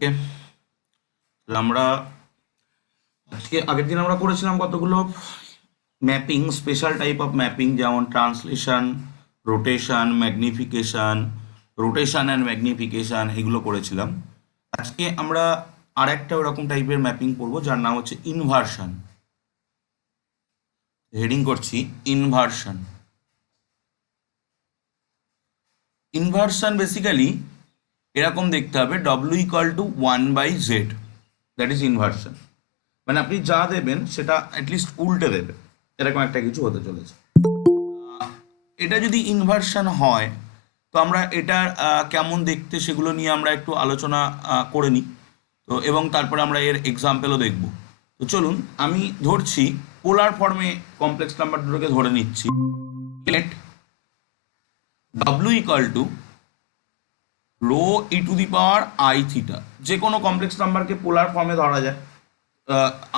ওকে, আমরা আজকে আগের দিন আমরা করেছিলাম কতগুলো mapping, special type of mapping, যেমন translation, rotation, magnification, rotation and magnification, এগুলো করেছিলাম। আজকে আমরা আর একটা ওরকম টাইপের ম্যাপিং করব যার নাম হচ্ছে ইনভার্সন। হেডিং করছি ইনভার্সন। ইনভার্সন বেসিক্যালি এরকম দেখতে হবে, W equal two 1/z, that is inversion. মানে আপনি যা দেবেন সেটা অ্যাটলিস্ট উল্টে দেবে, এরকম একটা কিছু হতে চলেছে। এটা যদি ইনভার্সন হয় তো আমরা এটার কেমন দেখতে সেগুলো নিয়ে আমরা একটু আলোচনা করে নিই। তো এবং তারপরে আমরা এর এক্সাম্পলও দেখব। তো চলুন, আমি ধরছি পোলার ফর্মে কমপ্লেক্স নাম্বার দুটোকে ধরে নিচ্ছি। লেট ডব্লিউ equal to rho e to the power i theta. যে কোনো কমপ্লেক্স নাম্বারকে পোলার ফর্মে ধরা যায়।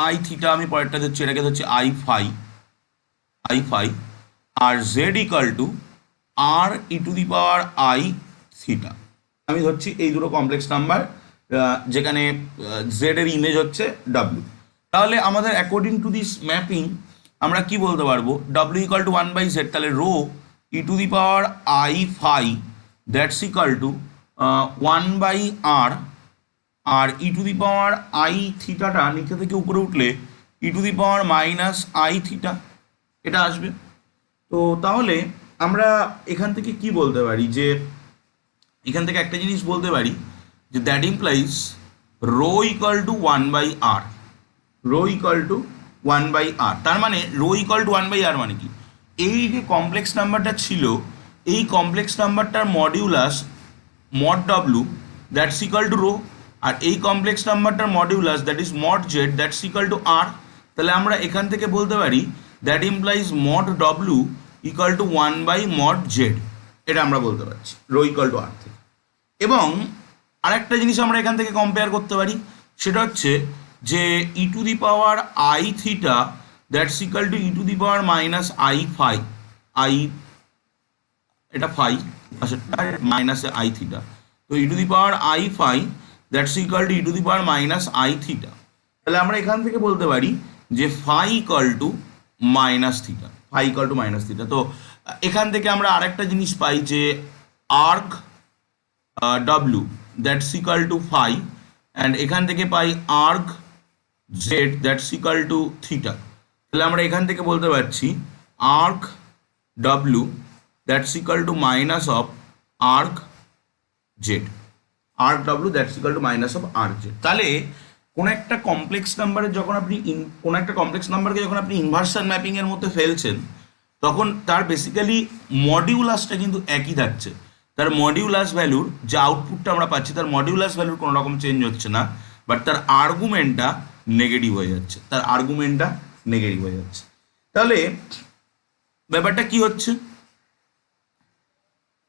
আই থিটা আমি পরেরটা ধরছি, এটাকে ধরছি আই ফাই, আর z equal to r e to the power i theta. আমি ধরছি এই দুটো কমপ্লেক্স নাম্বার, যেখানে জেড এর ইমেজ হচ্ছে ডাব্লিউ। তাহলে আমাদের অ্যাকর্ডিং টু দিস ম্যাপিং আমরা কি বলতে পারবো, ডাব্লিউ ইকাল টু 1/z, তাহলে rho e to the power i phi that's equal to 1/r, আর e to the power i থিটাটা নিচে থেকে উপরে উঠলে e to the power minus i theta এটা আসবে। তো তাহলে আমরা এখান থেকে কি বলতে পারি, যে এখান থেকে একটা জিনিস বলতে পারি যে that implies rho equal to 1/r, rho equal to 1/r। তার মানে রো ইকুয়াল টু 1/r মানে কি, এই যে কমপ্লেক্স নাম্বারটা ছিল, এই কমপ্লেক্স নাম্বারটার মডিউলাস মড ডব্লু দ্যাটস ইকুয়াল টু রো, আর এই কমপ্লেক্স নাম্বারটার modulus that is mod z that's equal to r. তাহলে আমরা এখান থেকে বলতে পারি দ্যাট ইমপ্লাইজ মড ডব্লু ইকুয়াল টু 1/mod জেড, এটা আমরা বলতে পারছি রো ইকুয়াল টু আর থেকে। এবং আরেকটা জিনিস আমরা এখান থেকে কম্পেয়ার করতে পারি, সেটা হচ্ছে যে e to the power i theta that's equal to e to the power minus i phi, i এটা ফাই মাইনাস আই থিটা, তো e to the power i phi that's equal to e to the power minus i theta. তাহলে আমরা এখান থেকে বলতে পারি যে phi equal to minus theta, phi equal to minus theta. তো এখান থেকে আমরা আরেকটা জিনিস পাই যে আর্ক ডব্লু that's equal to phi, and এখান থেকে পাই arg z that's equal to theta. তাহলে আমরা এখান থেকে বলতে পারছি আর্ক ডব্লু that's equal to minus of arg z, arg ডব্লু that's equal to minus of arg z. তাহলে কোনো একটা কমপ্লেক্স নাম্বারে যখন আপনি কোনো একটা কমপ্লেক্স নাম্বারকে যখন আপনি ইনভার্সন ম্যাপিংয়ের মধ্যে ফেলছেন, তখন তার বেসিক্যালি মডিউলাসটা কিন্তু একই থাকছে। তার মডিউলাস ভ্যালুর যে আউটপুটটা আমরা পাচ্ছি, তার মডিউলাস ভ্যালুর কোনো রকম চেঞ্জ হচ্ছে না, বাট তার আর্গুমেন্টটা নেগেটিভ হয়ে যাচ্ছে, তার আর্গুমেন্টটা নেগেটিভ হয়ে যাচ্ছে। তাহলে ব্যাপারটা কি হচ্ছে,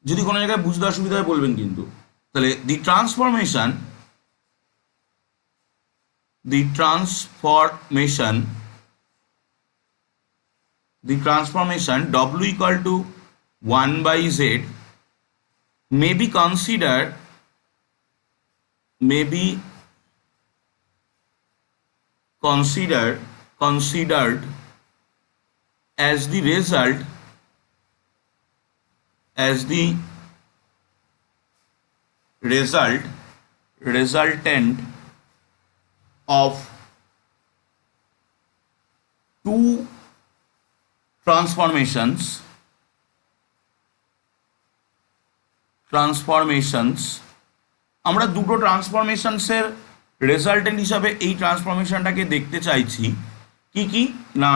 যদি কোনো জায়গায় বুঝতে অসুবিধা হয় বলবেন কিন্তু। তাহলে দি transformation w equal to 1/z may be considered as the resultant of two transformations আমরা দুটো ট্রান্সফরমেশনসের রেজাল্টেন্ট হিসাবে এই ট্রান্সফরমেশনটাকে দেখতে চাইছি। কি কি না,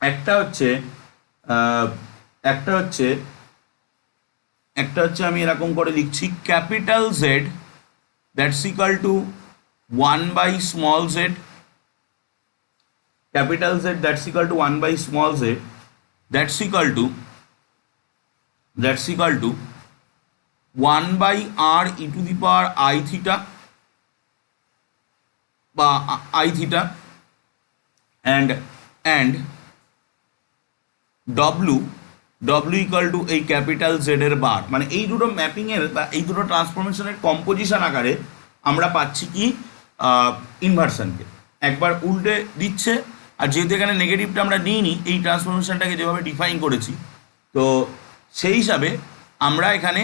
একটা হচ্ছে আমি এরকম করে লিখছি, capital z that's equal two 1/small z, capital Z that's equal to 1/small z, that's equal to 1/r e to the power I theta বা I theta, and w equal two এই ক্যাপিটাল জেড এর বার। মানে এই দুটো mapping এর বা এই দুটো ট্রান্সফরমেশনের কম্পোজিশন আকারে আমরা পাচ্ছি কি ইনভার্সনকে একবার উল্টে দিচ্ছে। আর যেহেতু এখানে নেগেটিভটা আমরা নিইনি, এই ট্রান্সফরমেশনটাকে যেভাবে ডিফাইন করেছি, তো সেই হিসাবে আমরা এখানে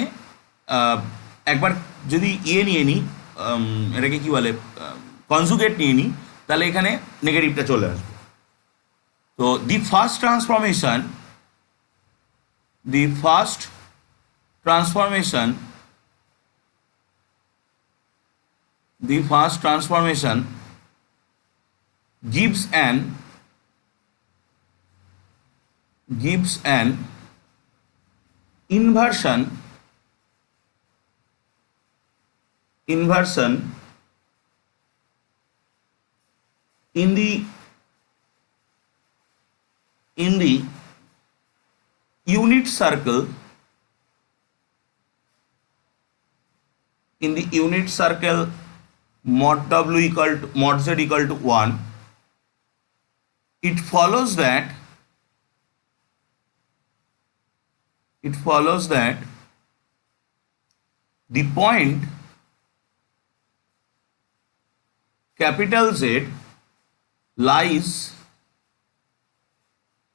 একবার যদি নিয়ে নিই, এটাকে কি বলে, কনজুগেট নিয়ে নিই, তাহলে এখানে নেগেটিভটা চলে আসবে। তো the first transformation the first transformation gives an inversion in the unit circle, mod w equal to mod z equal to 1. It follows that the point capital Z lies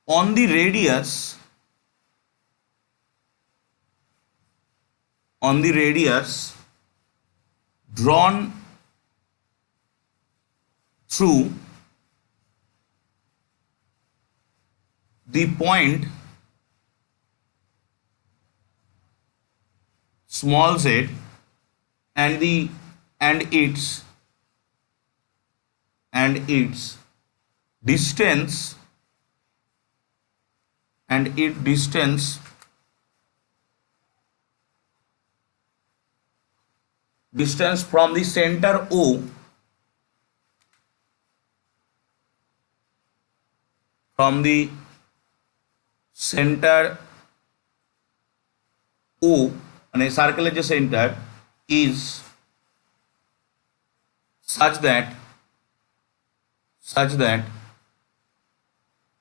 on the radius drawn through the point small z and its distance from the center O মানে সার্কেলের যে centre is such that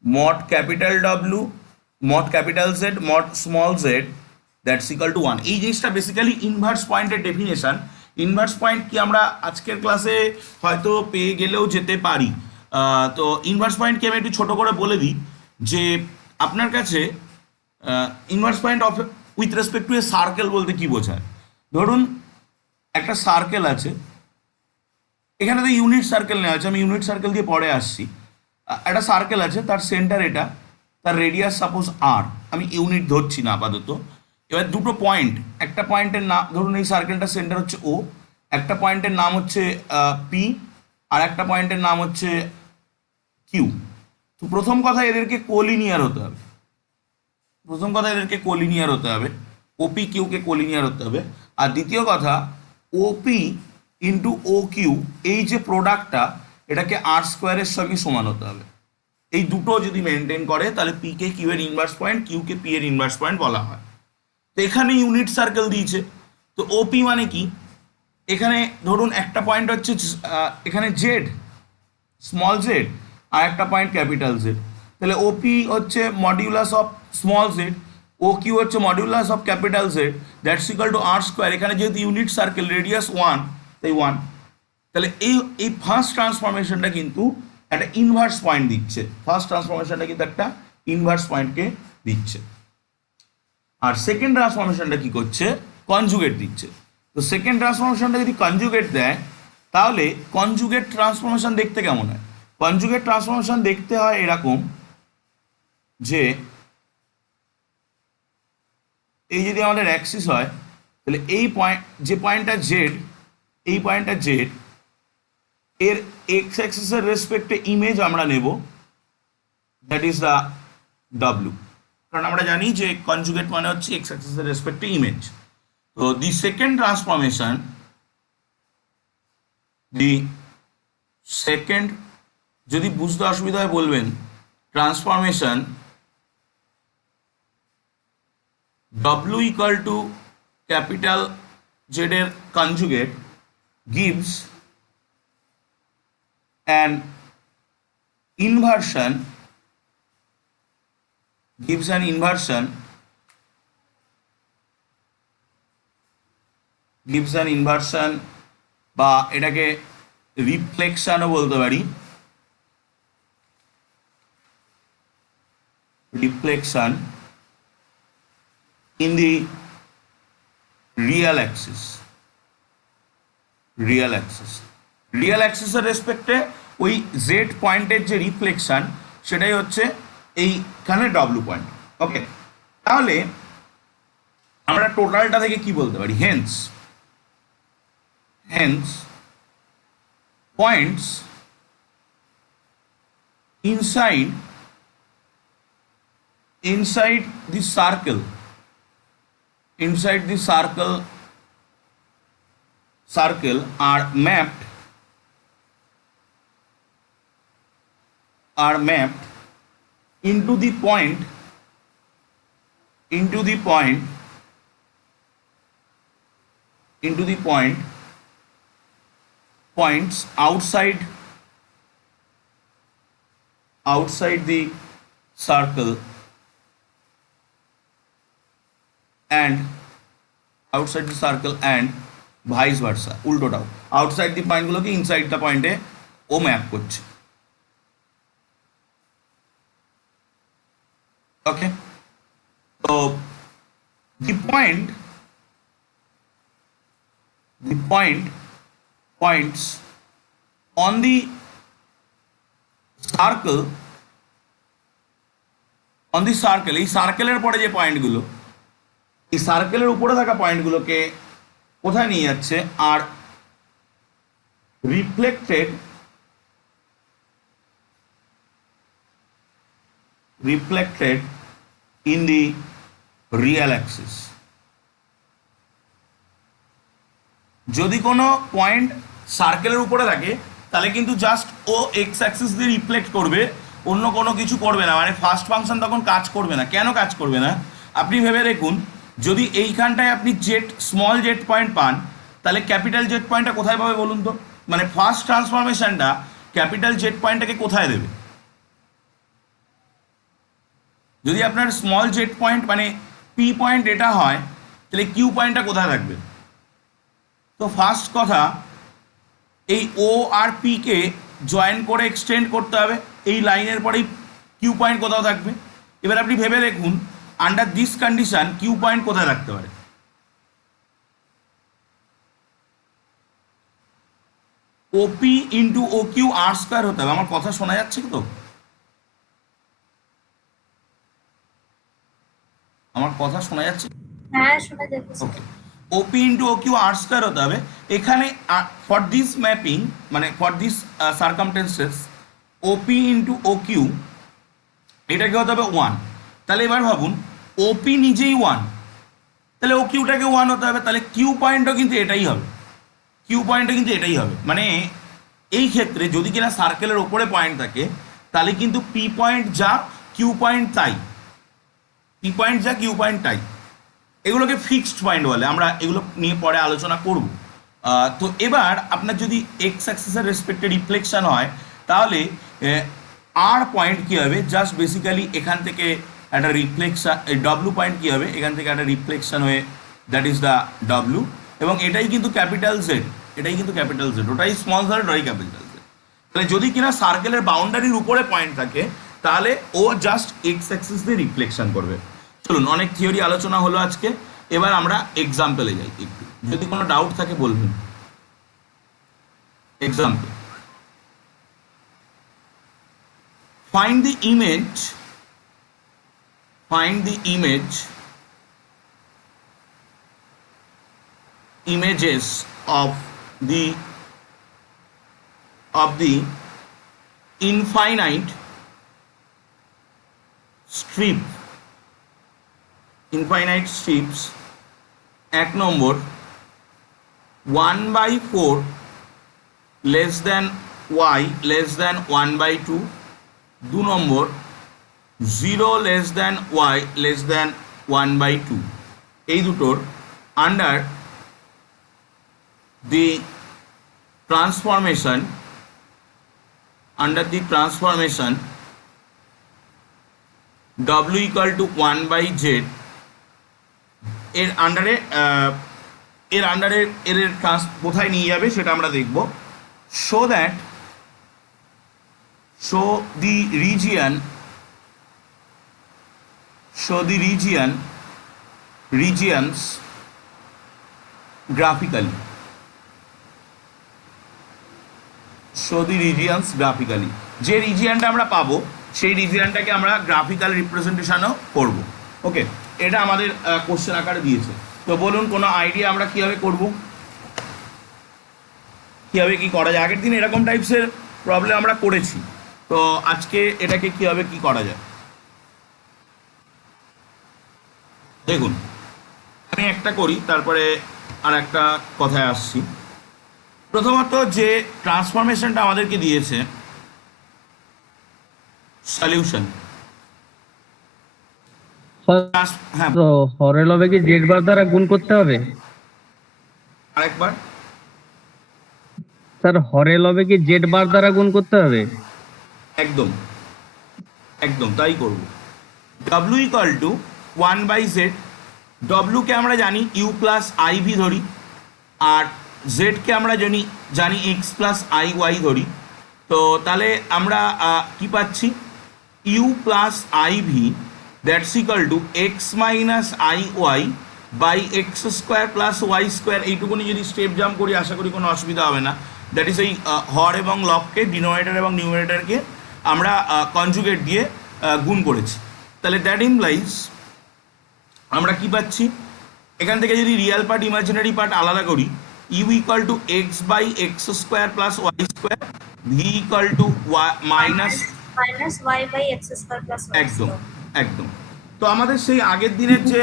mod capital W mod capital Z mod small z that's equal to 1। এই জিনিসটা basically inverse পয়েন্টের definition. Inverse point কি আমরা আজকের ক্লাসে হয়তো পেয়ে গেলেও যেতে পারি। তো ইনভার্স পয়েন্ট কি আমি একটু ছোট করে বলে দিই যে আপনার কাছে inverse point of with respect to A circle বলতে কি বোঝায়। ধরুন একটা সার্কেল আছে, এখানে তো ইউনিট সার্কেল নেওয়া আছে, আমি ইউনিট সার্কেল দিয়ে পরে আসছি। একটা সার্কেল আছে, তার সেন্টার এটা, তার রেডিয়াস সাপোজ আর, আমি ইউনিট ধরছি না আপাতত। এবার দুটো পয়েন্ট, একটা পয়েন্টের নাম, ধরুন এই সার্কেলটার সেন্টার হচ্ছে ও, একটা পয়েন্টের নাম হচ্ছে পি, আর একটা পয়েন্টের নাম হচ্ছে কিউ। তো প্রথম কথা এদেরকে কোলিনিয়ার হতে হবে, ওপি কিউকে কোলিনিয়ার হতে হবে। আর দ্বিতীয় কথা, ওপি ইন্টু ও কিউ, এই যে প্রোডাক্টটা, এটাকে আর স্কোয়ারের সঙ্গে সমান হতে হবে। এই দুটো যদি মেনটেন করে তাহলে পি কে কিউ এর ইনভার্স পয়েন্ট, কিউ কে পি এর ইনভার্স পয়েন্ট বলা হয়। তো এখানে ইউনিট সার্কেল দিয়েছে, তো ওপি মানে কি, এখানে ধরুন একটা পয়েন্ট হচ্ছে এখানে জেড, স্মল জেড, আর একটা পয়েন্ট ক্যাপিটাল জেড, তাহলে ওপি হচ্ছে modulus of small z, O Q হচ্ছে modulus of capital z, that's equal to R square. এখানে যেহেতু ইউনিট সার্কেল, রেডিয়াস 1, তাই 1। তাহলে এই ফার্স্ট ট্রান্সফরমেশনটা কিন্তু একটা ইনভার্স পয়েন্ট দিচ্ছে, একটা ইনভার্স পয়েন্টকে দিচ্ছে। আর সেকেন্ড ট্রান্সফরমেশনটা কি করছে, কনজুগেট দিচ্ছে। তো সেকেন্ড ট্রান্সফরমেশনটা যদি কনজুগেট দেয়, তাহলে কনজুগেট ট্রান্সফরমেশন দেখতে কেমন হয়? কনজুগেট ট্রান্সফরমেশন দেখতে হয় এরকম যে, এই যদি আমাদের অ্যাক্সিস হয়, তাহলে এই পয়েন্ট, যে পয়েন্টটা জেড, এই পয়েন্টটা জেড, এর এক্স অ্যাক্সিসের রেসপেক্টে ইমেজ আমরা নেব, দ্যাট ইজ দ্য ডব্লিউ। কারণ আমরা জানি যে কনজুগেট মানে হচ্ছে এক্স অ্যাক্সিসের রেসপেক্টে ইমেজ। তো দি সেকেন্ড ট্রান্সফরমেশন, যদি বুঝতে অসুবিধা হয় বলবেন, transformation W equal to capital Z এর conjugate gives an inversion বা এটাকে রিফ্লেকশনও বলতে পারি, reflection in the real axis, real axis, real অ্যাক্সিসের রেসপেক্টে ওই জেড পয়েন্টের যে রিফ্লেকশন সেটাই হচ্ছে এইখানে ডব্লু পয়েন্ট। ওকে, তাহলে আমরা টোটালটা থেকে কি বলতে পারি, hence hence points inside the circle, inside the circle are mapped into the point points outside the circle and vice versa, উল্টোটাও আউটসাইড দি পয়েন্টগুলোকে ইনসাইড দ্য পয়েন্টে ও ম্যাপ করছে। ওকে, তো the points on the circle, এই সার্কেলের পরে যে পয়েন্টগুলো, এই সার্কেলের উপরে থাকা পয়েন্টগুলোকে কোথায় নিয়ে যাচ্ছে, আর reflected in the real axis. যদি কোনো পয়েন্ট সার্কেলের উপরে থাকে তাহলে কিন্তু জাস্ট ও এক্স অ্যাক্সিস দিয়ে রিফ্লেক্ট করবে, অন্য কোনো কিছু করবে না, মানে ফার্স্ট ফাংশন তখন কাজ করবে না। কেন কাজ করবে না, আপনি ভেবে দেখুন, যদি এইখানটায় আপনি স্মল জেড পয়েন্ট পান তাহলে ক্যাপিটাল জেড পয়েন্টটা কোথায় পাবে বলুন তো, মানে ফার্স্ট ট্রান্সফরমেশনটা ক্যাপিটাল জেড পয়েন্টটাকে কোথায় দেবে? যদি আপনার স্মল জেড পয়েন্ট মানে পি পয়েন্ট এটা হয় তাহলে কিউ পয়েন্টটা কোথায় থাকবে? তো ফার্স্ট কথা, এই ও আর পি কে জয়েন করে এক্সটেন্ড করতে হবে, এই লাইনের পরেই কিউ পয়েন্ট কোথাও থাকবে। এবার আপনি ভেবে দেখুন, under this condition q point কোথায় থাকতে পারে? OP into O Q r square হতে হবে। আমার কথা শোনা যাচ্ছে তো? আমার কথা শোনা যাচ্ছে? হ্যাঁ, শোনা যাচ্ছে। Okay, OP into O Q r square হতে হবে। এখানে ফর দিস ম্যাপিং মানে for this circumstances OP into O Q এটাকে হতে হবে 1। তাহলে এবার ভাবুন, ওপি নিজেই 1, তাহলে ও কিউটাকে 1 হতে হবে, তাহলে কিউ পয়েন্টও কিন্তু এটাই হবে, মানে এই ক্ষেত্রে যদি কিনা সার্কেলের ওপরে পয়েন্ট থাকে তাহলে কিন্তু পি পয়েন্ট যা কিউ পয়েন্ট তাই, এগুলোকে ফিক্সড পয়েন্ট বলে। আমরা এগুলো নিয়ে পরে আলোচনা করব। তো এবার আপনার যদি এক্স অ্যাক্সিসের রেসপেক্টে রিফ্লেকশন হয় তাহলে আর পয়েন্ট কী হবে, জাস্ট বেসিক্যালি এখান থেকে একটা রিফ্লেকশন, ডব্লু পয়েন্ট কী হবে, এখান থেকে একটা রিফ্লেকশন হয়ে দ্যাট ইজ দ্য ডব্লু, এবং এটাই কিন্তু ক্যাপিটাল জেড, ওটাই স্মল জেড, ওটাই ক্যাপিটাল জেড। তাহলে যদি কিনা সার্কেলের বাউন্ডারির উপরে পয়েন্ট থাকে তাহলে ও জাস্ট এক্স অ্যাক্সিস দিয়ে রিফ্লেকশন করবে। চলুন, অনেক থিওরি আলোচনা হলো আজকে, এবার আমরা এক্সাম্পলে যাই। একটু যদি কোনো ডাউট থাকে বলবেন। Example, find the images of the infinite strips, 1 number 1/4 less than y less than 1/2, 2 number 0 less than y less than 1/2, এই দুটোর under the transformation w equal to 1/z এর আন্ডারে এর আন্ডারে এর কোথায় নিয়ে যাবে সেটা আমরা দেখব। Show the regions graphically. যে রিজিয়নটা আমরা পাবো সেই রিজিয়নটাকে আমরা গ্রাফিক্যাল রিপ্রেজেন্টেশনও করব। ওকে, এটা আমাদের কোশ্চেন আকারে দিয়েছে। তো বলুন কোনো আইডিয়া আমরা কিভাবে করব, কিভাবে কি করা যায়? আগের দিন এরকম টাইপসের প্রবলেম আমরা করেছি, তো আজকে এটাকে কিভাবে কি করা যায় দেখুন। আমি একটা করি, তারপরে আর একটা কথায় আসছি। প্রথমত যে ট্রান্সফরমেশনটা আমাদেরকে দিয়েছে সলিউশন, হ্যাঁ তো হরের লবে কি জেড বার দ্বারা গুণ করতে হবে? আরেকবার। স্যার হরের লবে কি জেড বার দ্বারা গুণ করতে হবে? একদম একদম তাই করব। w equal two 1/z। w কে আমরা জানি u প্লাস আই ভি ধরি, আর z কে আমরা জানি x প্লাস আই ওয়াই ধরি। তো তাহলে আমরা কি পাচ্ছি, u plus i v that's equal to x minus i y by x square plus Y square. এইটুকুনি যদি স্টেপ জাম্প করি আশা করি কোনো অসুবিধা হবে না। দ্যাট ইজ এই হর এবং লবকে, ডিনোমিনেটর এবং নিউমারেটরকে আমরা কনজুগেট দিয়ে গুণ করেছি। তাহলে দ্যাট ইমপ্লাইজ আমরা কি পাচ্ছি, এখান থেকে যদি রিয়েল পার্ট ইমাজিনারি পার্ট আলাদা করি, u equal to x by x square plus Y square, v equal to minus y by x square plus একদম একদম। তো আমাদের সেই আগের দিনের যে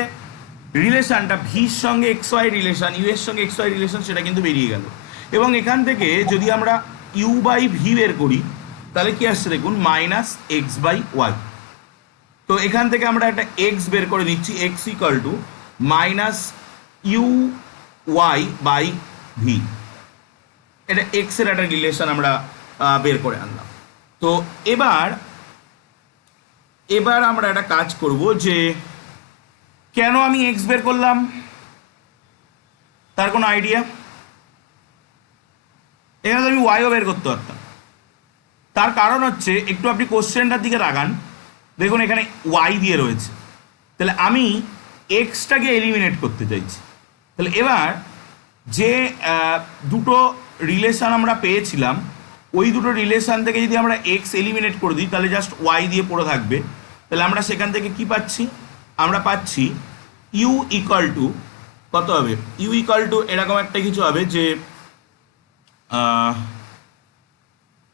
রিলেশনটা ভির সঙ্গে এক্স ওয়াই রিলেশন, ইউ এর সঙ্গে এক্স ওয়াই রিলেশন, সেটা কিন্তু বেরিয়ে গেল। এবং এখান থেকে যদি আমরা ইউ বাই ভি বের করি তাহলে কি আসছে দেখুন, মাইনাস এক্স বাই ওয়াই। তো এখান থেকে আমরা একটা এক্স বের করে নিচ্ছি, x equal to minus u y by v. এটা এক্স এর একটা রিলেশন আমরা বের করে আনলাম। তো এবার আমরা একটা কাজ করব, যে কেন আমি এক্স বের করলাম তার কোনো আইডিয়া? এখানে তো আমি ওয়াইও বের করতে পারতাম। তার কারণ হচ্ছে, একটু আপনি কোশ্চেনটার দিকে তাকান, দেখুন এখানে ওয়াই দিয়ে রয়েছে, তাহলে আমি এক্সটাকে এলিমিনেট করতে চাইছি। তাহলে এবার যে দুটো রিলেশান আমরা পেয়েছিলাম, ওই দুটো রিলেশান থেকে যদি আমরা এক্স এলিমিনেট করে দিই তাহলে জাস্ট ওয়াই দিয়ে পড়ে থাকবে। তাহলে আমরা সেখান থেকে কি পাচ্ছি, আমরা পাচ্ছি ইউ ইকুয়াল টু কত হবে, ইউ ইকুয়াল টু এরকম একটা কিছু হবে যে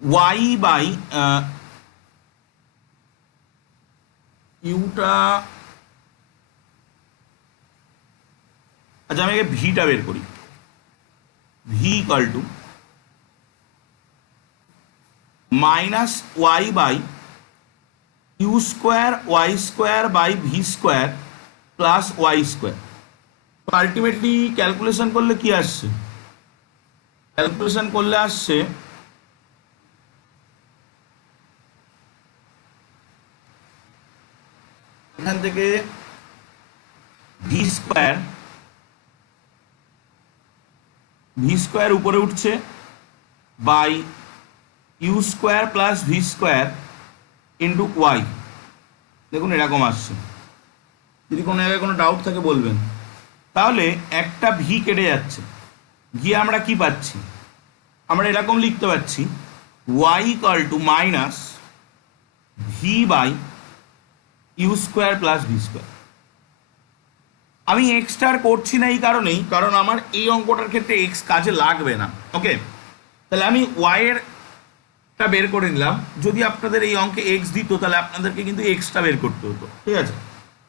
ওয়াই বাই ইউটা, আচ্ছা আমি আগে ভিটা বের করি, v equal to minus y by u square y square by v square plus Y square. Ultimately calculation করলে কি আসছে, ক্যালকুলেশন করলে আসছে এখান থেকে ভি স্কোয়ার উপরে উঠছে by u square plus v square into y. দেখুন এরকম আসছে। যদি কোনো জায়গায় কোনো ডাউট থাকে বলবেন। তাহলে একটা ভি কেটে যাচ্ছে, গিয়ে আমরা কি পাচ্ছি, আমরা এরকম লিখতে পাচ্ছি y equal to minus v by u square plus v square. আমি এক্সটার করছি না এই কারণেই, কারণ আমার এই অঙ্কটার ক্ষেত্রে এক্স কাজে লাগবে না। ওকে, তাহলে আমি ওয়াইয়েরটা বের করে নিলাম। যদি আপনাদের এই অঙ্কে এক্স দিত তাহলে আপনাদেরকে কিন্তু এক্সটা বের করতে হতো, ঠিক আছে?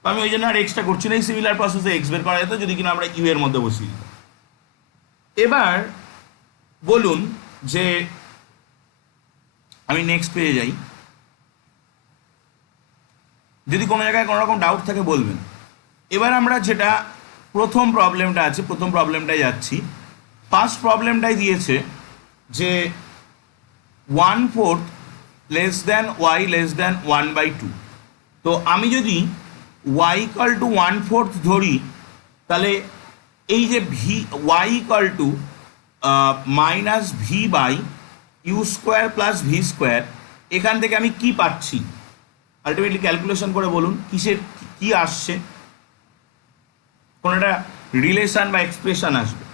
তো আমি ওই জন্য আর এক্সটা করছি না, এই সিমিলার প্রসেসে এক্স বের করা যেত যদি কিনা আমরা ইউ এর মধ্যে বসিয়ে দিতাম। এবার বলুন যে আমি নেক্সট পেয়ে যাই, যদি কোনো জায়গায় কোনো রকম ডাউট থাকে বলবেন। এবার আমরা যেটা প্রথম প্রবলেমটা আছে, প্রথম প্রবলেমটায় যাচ্ছি। ফার্স্ট প্রবলেমটাই দিয়েছে যে 1/4 less than y less than 1/2। তো আমি যদি ওয়াই ইকুয়াল টু 1/4 ধরি তাহলে এই যে v y equal to minus v by u square plus v square, এখান থেকে আমি কি পাচ্ছি আলটিমেটলি ক্যালকুলেশন করে বলুন কিসের কি আসছে, কোন একটা রিলেশন বা এক্সপ্রেশন আসবে।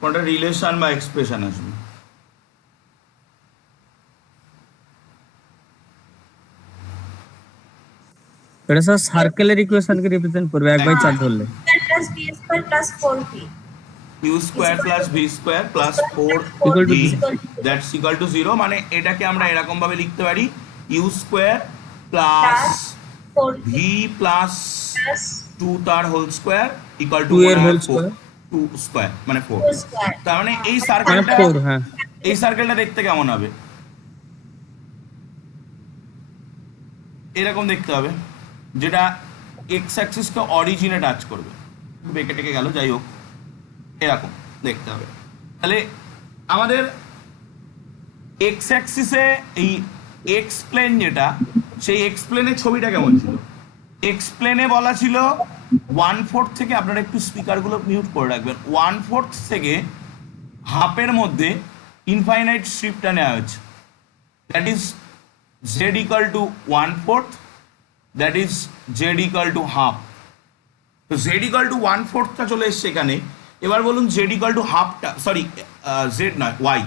কোনটা রিলেশন বা এক্সপ্রেশন আসবে। এটা স্যার সার্কেলের ইকুয়েশনকে রিপ্রেজেন্ট করবে 1/4 ধরলে। plus b square plus 4b u square plus v square plus four Equal to v zero. That's equal to zero, মানে এটাকে আমরা এরকম ভাবে লিখতে পারি u square plus plus 4b v plus plus 2 তার হোল স্কোয়ার ইকাল টু 2 এর whole square। 2 square মানে 4। 2 square তার মানে এই মানে সার্কেলটা 4, হ্যাঁ। এই সার্কেলটা দেখতে কেমন হবে, এরকম দেখতে হবে, যেটা এক্স অ্যাক্সিসকে অরিজিনে টাচ করবে, বেঁকে টেকে গেল, যাই হোক এরকম দেখতে হবে। তাহলে আমাদের এক্স অ্যাক্সিসে এই এক্স প্লেন যেটা, সেই এক্স প্লেনের ছবিটা কেমন ছিল, এক্স প্লেনে বলা ছিল 1/4 থেকে, আপনারা একটু স্পিকারগুলো মিউট করে রাখবেন, 1/4 থেকে হাফের মধ্যে ইনফাইনাইট স্ট্রিপটা নেওয়া হয়েছে, that is z equal to 1/4, that is z equal to half. তো জেড ইকাল টু 1/4টা চলে এসছে এখানে। এবার বলুন জেড ইকাল টু হাফটা, সরি জেড নয় ওয়াই,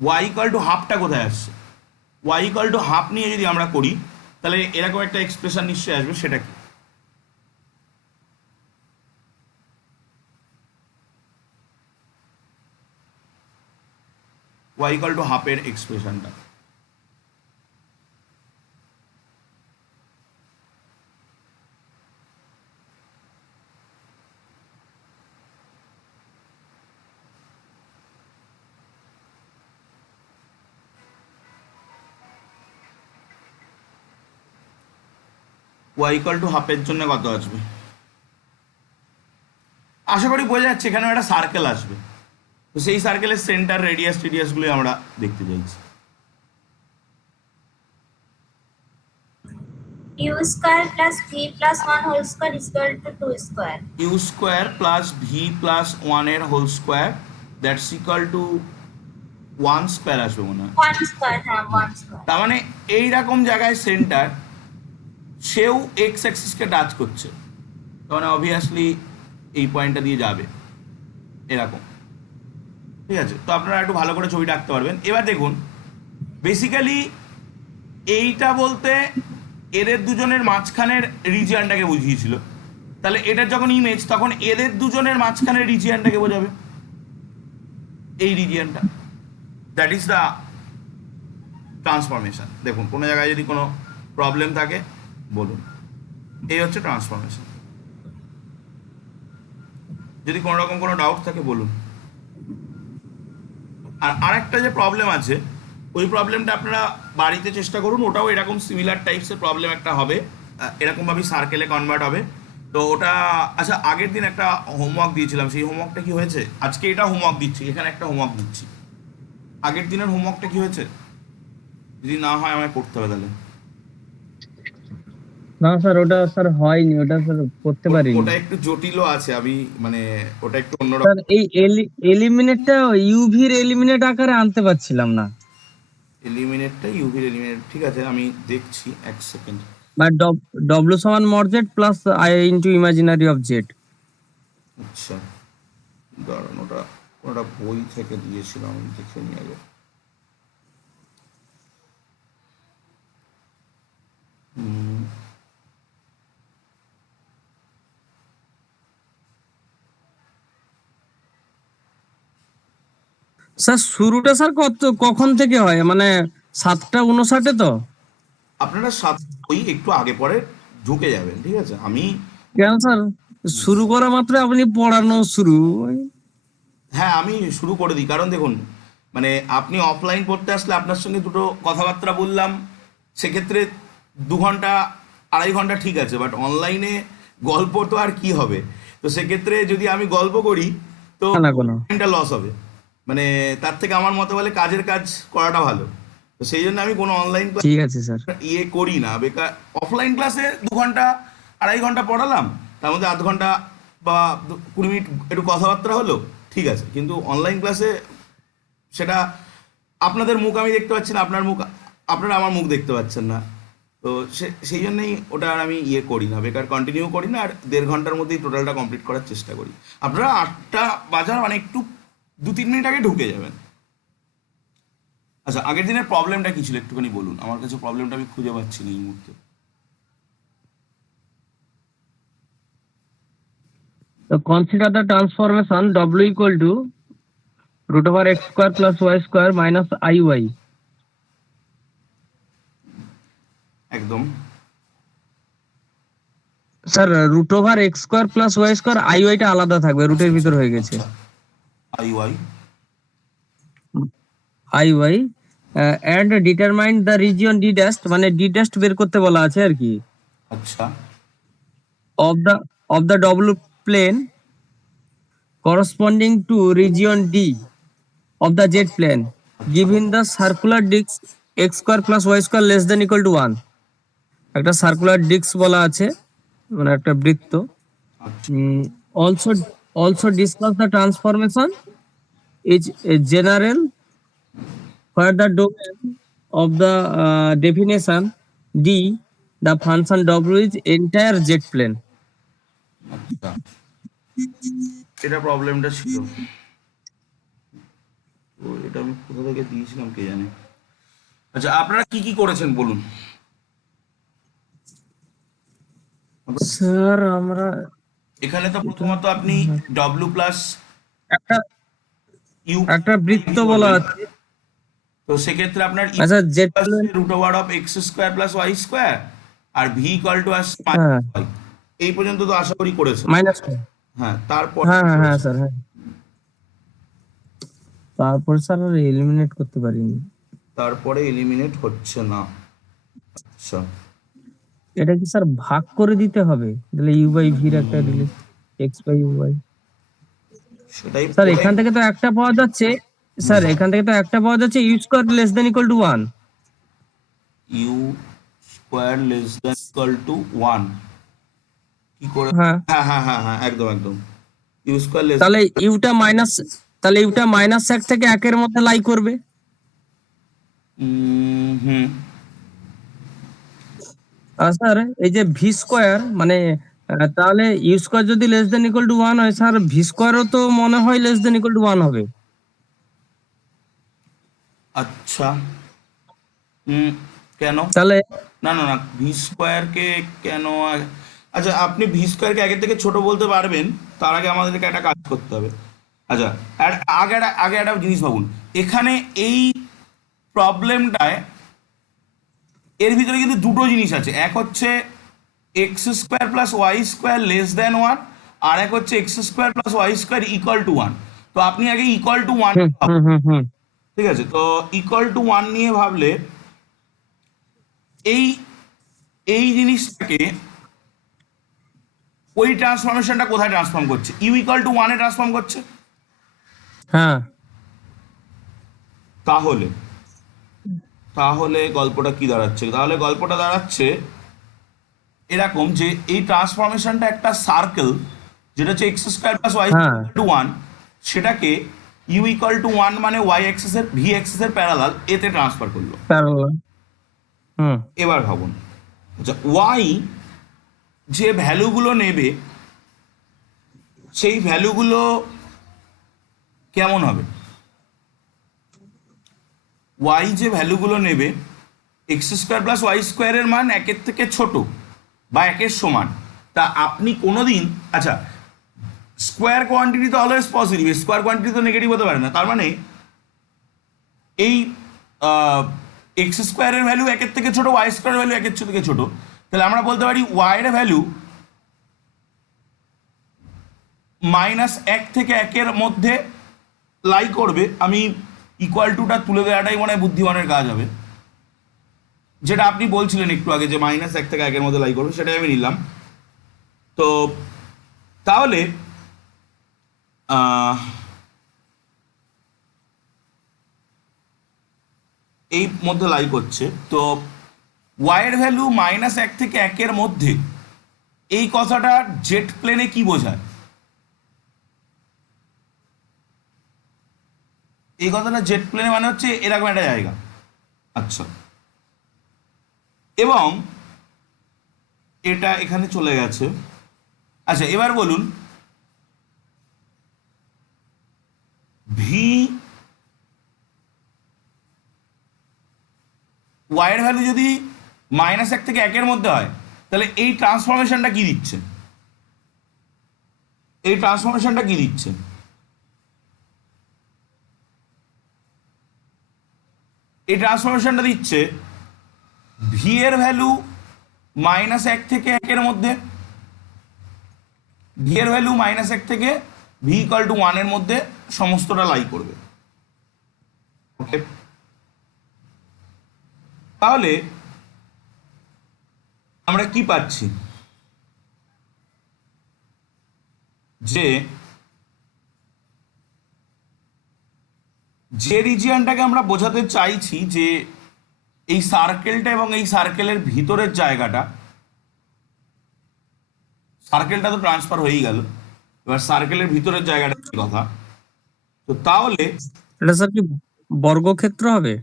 ওয়াই ইকাল টু হাফটা কোথায় আসছে, ওয়াই ইকাল টু হাফ নিয়ে যদি আমরা করি তাহলে এরকম একটা এক্সপ্রেশন নিশ্চয়ই আসবে, সেটা কি, ওয়াই ইকাল টু হাফের এক্সপ্রেশনটা ওয়াই ইকাল টু হাফের জন্য কত আসবে, আশা করি বোঝা যাচ্ছে এখানে একটা সার্কেল আসবে, তো সেই সার্কেলের সেন্টার রেডিয়াস টিডিয়াসগুলো আমরা দেখতে চাইছি। u square plus v plus 1 whole square is equal to 2 square u square plus v plus 1 এর whole square that's equal to 1 square আসবে মনে হয়। 1 square হ্যাঁ 1 square তার মানে এইরকম জায়গায় সেন্টার, সেও এক্স অ্যাক্সিসকে টাচ করছে, তার মানে অবভিয়াসলি এই পয়েন্টটা দিয়ে যাবে এরকম, ঠিক আছে। তো আপনারা একটু ভালো করে ছবিটা আঁকতে পারবেন। এবার দেখুন বেসিক্যালি এইটা বলতে এদের দুজনের মাঝখানের রিজিয়নটাকে বুঝিয়েছিল, তাহলে এটার যখন ইমেজ তখন এদের দুজনের মাঝখানের রিজিয়নটাকে বোঝাবে, এই রিজিয়নটা, দ্যাট ইজ দ্য ট্রান্সফরমেশন। দেখুন কোনো জায়গায় যদি কোনো প্রবলেম থাকে বলুন, এই হচ্ছে ট্রান্সফরমেশন। যদি কোনো রকম কোনো ডাউট থাকে বলুন। আর আরেকটা যে প্রবলেম আছে ওই প্রবলেমটা আপনারা বাড়িতে চেষ্টা করুন, ওটাও এরকম সিমিলার টাইপসের প্রবলেম একটা হবে, এরকমভাবেই সার্কেলে কনভার্ট হবে। তো ওটা আচ্ছা আগের দিন একটা হোমওয়ার্ক দিয়েছিলাম, সেই হোমওয়ার্কটা কি হয়েছে, আজকে এটা হোমওয়ার্ক দিচ্ছি, এখানে একটা হোমওয়ার্ক দিচ্ছি, আগের দিনের হোমওয়ার্কটা কি হয়েছে, যদি না হয় আমায় করতে হবে তাহলে। না স্যার, ওটা স্যার হয়নি, ওটা স্যার করতে পারিনি। ওটা একটু জটিলও আছে, আমি মানে ওটা একটু অন্যরকম। স্যার এই এলিমিনেটটা ইউভির এলিমিনেট আকারে আনতে পারছিলাম না, এলিমিনেটটা ইউভির এলিমিনেট, ঠিক আছে আমি দেখছি এক সেকেন্ড। বা ডব্লিউ সমান mod Z plus I into imaginary of Z. আচ্ছা দাঁড়ান, ওটা ওটা বই থেকে দিয়েছিলাম, আমি দেখে নিয়ে আগে। স্যার শুরুটা স্যার কখন থেকে হয়, মানে 7:59 তো? আপনারা ওই একটু আগে পরে ঢুকে যাবেন, ঠিক আছে। আমি কেন স্যার, শুরু করা মাত্র আপনি পড়ানো শুরু? হ্যাঁ আমি শুরু করে দিই, কারণ দেখুন মানে আপনি অফলাইন পড়তে আসলে আপনার সঙ্গে দুটো কথাবার্তা বললাম, সেক্ষেত্রে 2 ঘন্টা 2.5 ঘন্টা ঠিক আছে, বাট অনলাইনে গল্প তো আর কি হবে, তো সেক্ষেত্রে যদি আমি গল্প করি তো না কোনো টাইমটা লস হবে, মানে তার থেকে আমার মতে বলে কাজের কাজ করাটা ভালো। তো সেই জন্য আমি কোনো অনলাইন ঠিক আছে স্যার। করি না বেকার। অফলাইন ক্লাসে 2 ঘন্টা 2.5 ঘন্টা পড়ালাম, তার মধ্যে আধ ঘন্টা বা 20 মিনিট একটু কথাবার্তা হলো, ঠিক আছে। কিন্তু অনলাইন ক্লাসে সেটা আপনাদের মুখ আমি দেখতে পাচ্ছি না, আপনারা আমার মুখ দেখতে পাচ্ছেন না। তো সেই জন্যই ওটা আর আমি করি না, বেকার কন্টিনিউ করি না, আর 1.5 ঘন্টার মধ্যেই টোটালটা কমপ্লিট করার চেষ্টা করি। আপনারা 8টা বাজার মানে একটু 2-3 মিনিট আগে ঢুকে যাবেন। আচ্ছা, আগের দিনের প্রবলেমটা কি ছিল একটুখানি বলুন, আমার কাছে প্রবলেমটা আমি খুঁজে পাচ্ছি না এই মুহূর্তে। তো consider the transformation w equal to root over x square plus Y square minus i y. একদম। Sir root over x square plus Y square i ওয়াইটা আলাদা থাকবে, রুটের ভিতর হয়ে গেছে i y. I y. And determine the region D dash, মানে D dash বের করতে বলা আছে আর কি, আচ্ছা, of the W plane corresponding to region D of the Z plane given the circular disk x square plus y square less than equal to 1। একটা circular disk বলা আছে, মানে একটা বৃত্ত। Also also discuss the transformation is general where the domain of the definition D, the function W is entire Z plane। আচ্ছা, এটা প্রবলেমটা ছিল। তো এটা আমি কোথা থেকে দিয়েছিলাম কে জানে। আচ্ছা, আপনারা কি কি করেছেন বলুন। স্যার আমরা এখানে তো প্রথমত আপনি ডব্লিউ প্লাস একটা ইউ একটা বৃত্ত বলা আছে। তো সেক্ষেত্রে আপনার আচ্ছা z plane, root over of x square plus Y square, আর ভি ইকুয়াল টু আস হ্যাঁ এই পর্যন্ত তো আশা করি করেছেন। মাইনাস, হ্যাঁ, তারপর হ্যাঁ হ্যাঁ হ্যাঁ স্যার হ্যাঁ। তারপর স্যার আর এলিমিনেট করতে পারিনি। তারপরে এলিমিনেট হচ্ছে না। আচ্ছা, এটা কি স্যার ভাগ করে দিতে হবে, তাহলে ইউ বাই ভির একটা দিলে এক্স বাই ইউ বাই। সেটাই স্যার এখান থেকে তো একটা পাওয়া যাচ্ছে, স্যার এখান থেকে তো একটা পাওয়া যাচ্ছে u square less than equal to 1। U square less than equal to 1 কি করে? হ্যাঁ হ্যাঁ হ্যাঁ হ্যাঁ হ্যাঁ, একদম একদম। ইউ স্কোয়ার লেস, তাহলে ইউটা মাইনাস, তাহলে ইউটা মাইনাস 1 থেকে 1 এর মধ্যে লাই করবে। হুম, আর স্যার এই যে ভি স্কোয়ার মানে তাহলে ইউ স্কোয়ার যদি লেস দেন ইকুয়াল টু 1 হয় স্যার, ভি স্কোয়ারও তো মনে হয় লেস দেন ইকুয়াল টু 1 হবে। আচ্ছা। কেন? তাহলে না না না, ভি স্কোয়ারকে কেন আচ্ছা, আপনি ভি স্কোয়ারকে আগের থেকে ছোট বলতে পারবেন, তার আগে আমাদেরকে একটা কাজ করতে হবে। আচ্ছা, আর আগে একটা জিনিস ভাবুন, এখানে এই প্রবলেমটায় এর ভিতরে কিন্তু দুটো জিনিস আছে। এক হচ্ছে x square plus Y square less than 1, আর এক হচ্ছে x square plus Y square equal to 1। তো আপনি আগে ইকুয়াল টু 1, হুম হুম হুম হুম ঠিক আছে। তো ইকুয়াল টু 1 নিয়ে ভাবলে এই এই জিনিসটাকে, ওই ট্রান্সফরমেশনটা কোথায় ট্রান্সফর্ম করছে? ইউ ইকুয়াল টু 1 এ ট্রান্সফর্ম করছে। হ্যাঁ তাহলে তাহলে গল্পটা কি দাঁড়াচ্ছে? তাহলে গল্পটা দাঁড়াচ্ছে এরকম যে এই ট্রান্সফরমেশনটা একটা সার্কেল, যেটা হচ্ছে এক্স স্কোয়ার প্লাস ওয়াই হ্যাঁ টু 1, সেটাকে ইউ ইকুয়াল টু 1 মানে ওয়াই অ্যাক্সিসের ভি অ্যাক্সিসের প্যারালাল এতে ট্রান্সফার করলো। প্যারালাল। হুম এবার ভাবুন, আচ্ছা, ওয়াই যে ভ্যালুগুলো নেবে সেই ভ্যালুগুলো কেমন হবে? ওয়াই যে ভ্যালুগুলো নেবে, এক্স স্কোয়ার প্লাস ওয়াই স্কোয়ারের মান 1-এর থেকে ছোট বা 1-এর সমান। তা আপনি কোনোদিন, আচ্ছা, স্কোয়ার কোয়ান্টিটি তো অলওয়েজ পজিটিভ, স্কোয়ার কোয়ান্টিটি তো নেগেটিভ হতে পারে না। তার মানে এই এক্স স্কোয়ারের ভ্যালু 1-এর থেকে ছোট, ওয়াই স্কোয়ারের ভ্যালু 1-এর থেকে ছোট, তাহলে আমরা বলতে পারি ওয়াইয়ের ভ্যালু -1 থেকে 1-এর মধ্যে লাই করবে। আমি ইকুয়াল টুটা তুলে দেওয়াটাই মনে হয় বুদ্ধিমানের কাজ হবে, যেটা আপনি বলছিলেন একটু আগে যে -1 থেকে 1-এর মধ্যে লাই করবে, সেটাই আমি নিলাম। তো তাহলে এই মধ্যে লাই করছে, তো ওয়াইয়ের ভ্যালু -1 থেকে 1 মধ্যে এই কথাটা জেট প্লেনে কি বোঝায়? এই কথাটা জেট প্লেনে মানে হচ্ছে এরকম একটা জায়গা। আচ্ছা, এবং এটা এখানে চলে গেছে। আচ্ছা, এবার বলুন ভি ওয়াইয়ের ভ্যালু যদি -1 থেকে 1 মধ্যে হয়, তাহলে এই ট্রান্সফরমেশনটা কি দিচ্ছে? এই ট্রান্সফরমেশনটা কি দিচ্ছে? এই ট্রান্সফরমেশনটা দিচ্ছে ভি এর ভ্যালু -1 থেকে 1 মধ্যে, ভি এর ভ্যালু -1 থেকে ভি ইকাল টু 1 মধ্যে সমস্তটা লাই করবে। ওকে, তাহলে আমরা কি পাচ্ছি? যে রিজিয়নটাকে আমরা বোঝাতে চাইছি যে এই সার্কেলটা এবং এই সার্কেলের ভিতরের জায়গাটা, সার্কেলটা তো ট্রান্সফার হয়েই গেল, এবার সার্কেলের ভিতরের জায়গাটা কি কথা? তো তাহলে এটা স্যার কি বর্গক্ষেত্র হবে?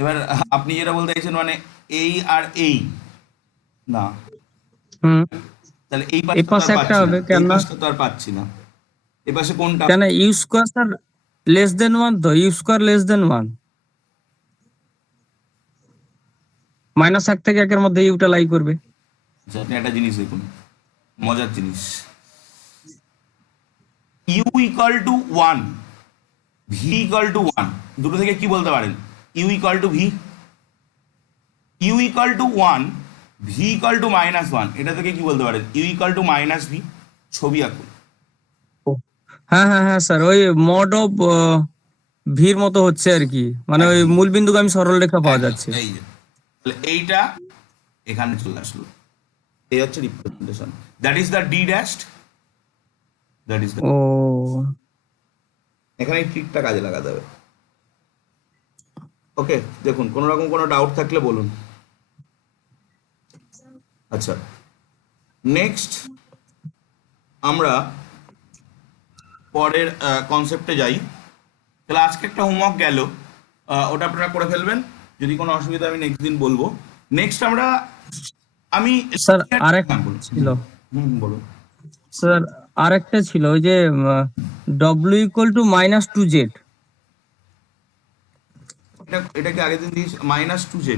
এবার আপনি যেটা বলতে চাইছেন মানে এই আর এই না, হুম, তাহলে এই এই পাশটা তো আর পাশে একটা পাচ্ছি না, হবে এই কেন? পাশটা তো আর পাচ্ছি না, এই পাশে কোনটা? কেন u square sir less than 1, তো ইউ স্কোয়ার লেস দেন 1, -1 থেকে 1 মধ্যে ইউটা লাই করবে। আচ্ছা, আপনি একটা জিনিস দেখুন, মজার জিনিস, u equal to 1, v equal to 1, দুটো থেকে কি বলতে পারেন? U equal to v, u equal to 1, v equal to -1, এটা থেকে কি বলতে পারেন? U equal to -v. ছবি আঁকুন। হ্যাঁ হ্যাঁ হ্যাঁ স্যার, ওই মড অফ ভির মতো হচ্ছে আর কি, মানে ওই একদম, মূল বিন্দুগামী সরল রেখা পাওয়া একদম, যাচ্ছে। এই যে তাহলে এইটা এখানে চলে আসলো, এই হচ্ছে representation, that is the D dashed, that is the, ও এখানে এই ট্রিকটা কাজে লাগাতে হবে। ওকে, দেখুন কোনো রকম কোনো ডাউট থাকলে বলুন। আচ্ছা, নেক্সট আমরা পরের কনসেপ্টে যাই। তাহলে আজকে একটা হোমওয়ার্ক গেল, ওটা আপনারা করে ফেলবেন, যদি কোনো অসুবিধা আমি নেক্সট দিন বলবো। নেক্সট আমরা, আমি স্যার আরেক হ্যাঁ বলুন, ছিল, বলুন। স্যার আরেকটা ছিল ওই যে ডব্লিউ ইকুয়াল টু -2z। এটা কি আগের দিন দিয়েছি? -2z,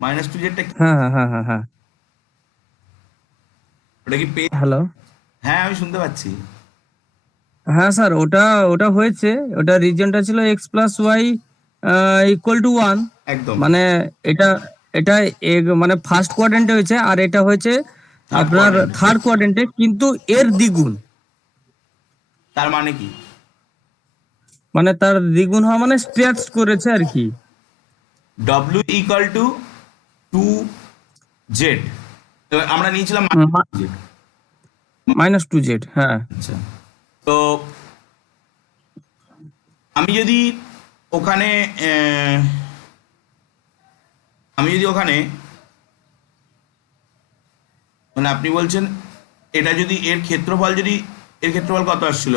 -2zটা কি? হ্যাঁ হ্যাঁ হ্যাঁ হ্যাঁ হ্যাঁ, ওটা কি পেয়ে? হ্যালো, হ্যাঁ, আমি শুনতে পাচ্ছি। হ্যাঁ স্যার ওটা ওটা হয়েছে, ওটা রিজনটা ছিল x+y ইকুয়াল টু 1, একদম, মানে এটা এটা মানে ফার্স্ট কোয়াড্রেন্টে হয়েছে, আর এটা হয়েছে থার্ড আপনার কোয়াড্রেন্ট। থার্ড কোয়াড্রেন্টে, কিন্তু এর দ্বিগুণ, তার মানে কি? মানে তার দ্বিগুণ হওয়া মানে স্ট্রেচ করেছে আর কি। ডব্লিউ ইকাল টু 2z, এবার আমরা নিয়েছিলাম -2z। -2z, হ্যাঁ। আচ্ছা, তো আমি যদি ওখানে আমি যদি ওখানে, মানে আপনি বলছেন এটা যদি এর ক্ষেত্রফল, যদি এর ক্ষেত্রফল কত আসছিল?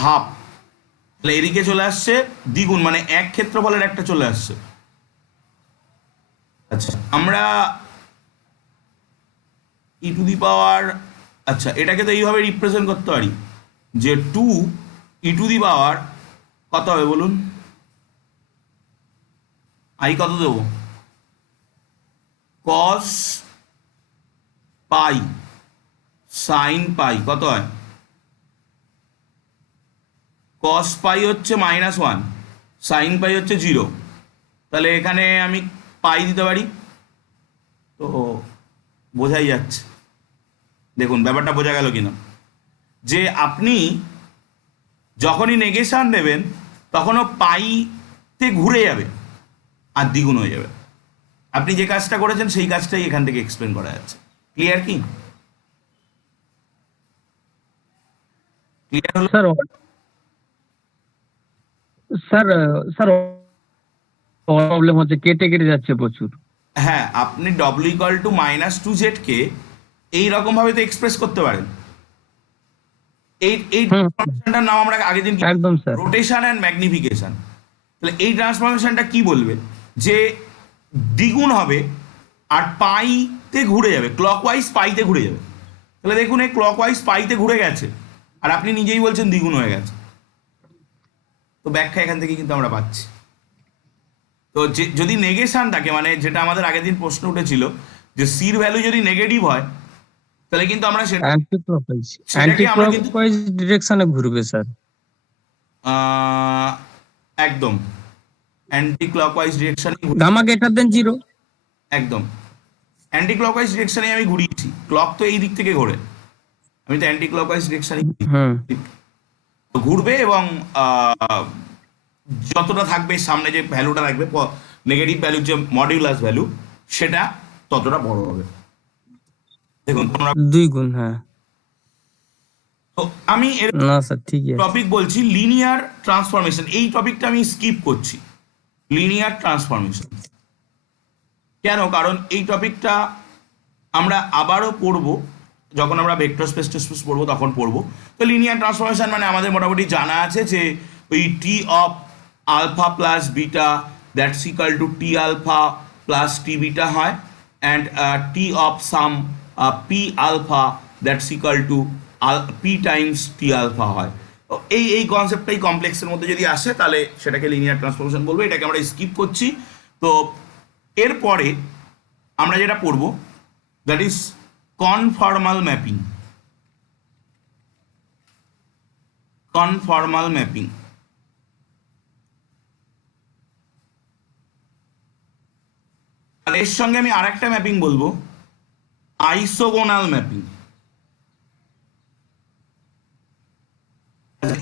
হাফ, তাহলে এদিকে চলে আসছে দ্বিগুণ, মানে এক ক্ষেত্রফলের একটা চলে আসছে। আচ্ছা, আমরা ই টু দি পাওয়ার, আচ্ছা এটাকে তো এইভাবে রিপ্রেজেন্ট করতে পারি যে 2 ই টু দি পাওয়ার কত হবে বলুন? আই কত দেবো? কস পাই সাইন পাই কত হয়? কস পাই হচ্ছে -1, সাইন পাই হচ্ছে 0, তাহলে এখানে আমি পাই দিতে পারি। তো বোঝাই যাচ্ছে, দেখুন ব্যাপারটা বোঝা গেল কিনা, যে আপনি যখনই নেগেশন দেবেন তখনও পাইতে ঘুরে যাবে আর দ্বিগুণ হয়ে যাবে। আপনি যে কাজটা করেছেন সেই কাজটাই এখান থেকে এক্সপ্লেন করা যাচ্ছে। ক্লিয়ার কি? ক্লিয়ার হলো? স্যার স্যার স্যার প্রবলেম হচ্ছে, কেটে কেটে যাচ্ছে প্রচুর। হ্যাঁ, আপনি ডব্লিউ ইকুয়াল টু মাইনাস টু জেডকে এইরকমভাবে তো এক্সপ্রেস করতে পারেন। এই এই হুম, ট্রান্সফরমেশনটার নাম আমরা আগের দিন একদম স্যার। Rotation and magnification. তাহলে এই ট্রান্সফরমেশনটা কি বলবে, যে দ্বিগুণ হবে আর পাইতে ঘুরে যাবে, ক্লকওয়াইজ পাইতে ঘুরে যাবে। তাহলে দেখুন এই ক্লকওয়াইজ পাইতে ঘুরে গেছে, আর আপনি নিজেই বলছেন দ্বিগুণ হয়ে গেছে। তো ব্যাখ্যা এখান থেকে কিন্তু আমরা পাচ্ছি। তো যদি নেগেশন থাকে, মানে যেটা আমাদের আগের দিন প্রশ্ন উঠেছিল, যে সির ভ্যালু যদি নেগেটিভ হয়, তাহলে কিন্তু আমরা অ্যান্টি ক্লকওয়াইজ, সেটাকে আমরা কিন্তু ডিরেকশনে ঘুরবে স্যার। একদম অ্যান্টি ক্লকওয়াইজ ডিরেকশনে, গামা গ্রেটার দেন 0। একদম অ্যান্টি ক্লকওয়াইজ ডিরেকশনে আমি ঘুরিয়েছি, ক্লক তো এই দিক থেকে ঘোরে, আমি তো অ্যান্টি ক্লকওয়াইজ ডিরেকশনে হুম, ঘুরবে, এবং যতটা থাকবে সামনে যে ভ্যালুটা থাকবে, নেগেটিভ ভ্যালুর যে মডিউলাস ভ্যালু, সেটা ততটা বড় হবে। দেখুন তোমরা, 2 গুণ, হ্যাঁ। তো আমি এর না স্যার, ঠিকই আছে। টপিক বলছি লিনিয়ার ট্রান্সফরমেশন, এই টপিকটা আমি স্কিপ করছি। লিনিয়ার ট্রান্সফরমেশন কেন? কারণ এই টপিকটা আমরা আবারও পড়ব, যখন আমরা ভেক্টর স্পেস টেস্ট পড়বো তখন পড়বো। তো লিনিয়ার ট্রান্সফরমেশন মানে আমাদের মোটামুটি জানা আছে যে ওই T of alpha plus beta that's equal to T alpha plus T beta হয়, and T of some p alpha that's equal to p times T alpha হয়। তো এই কনসেপ্টটাই কমপ্লেক্সের মধ্যে যদি আসে তাহলে সেটাকে লিনিয়ার ট্রান্সফরমেশন বলবো, এটাকে আমরা স্কিপ করছি। তো এরপরে আমরা যেটা পড়বো that is conformal mapping. Conformal mapping আর এর সঙ্গে আমি আরেকটা ম্যাপিং বলবো, আইসোগোনাল ম্যাপিং।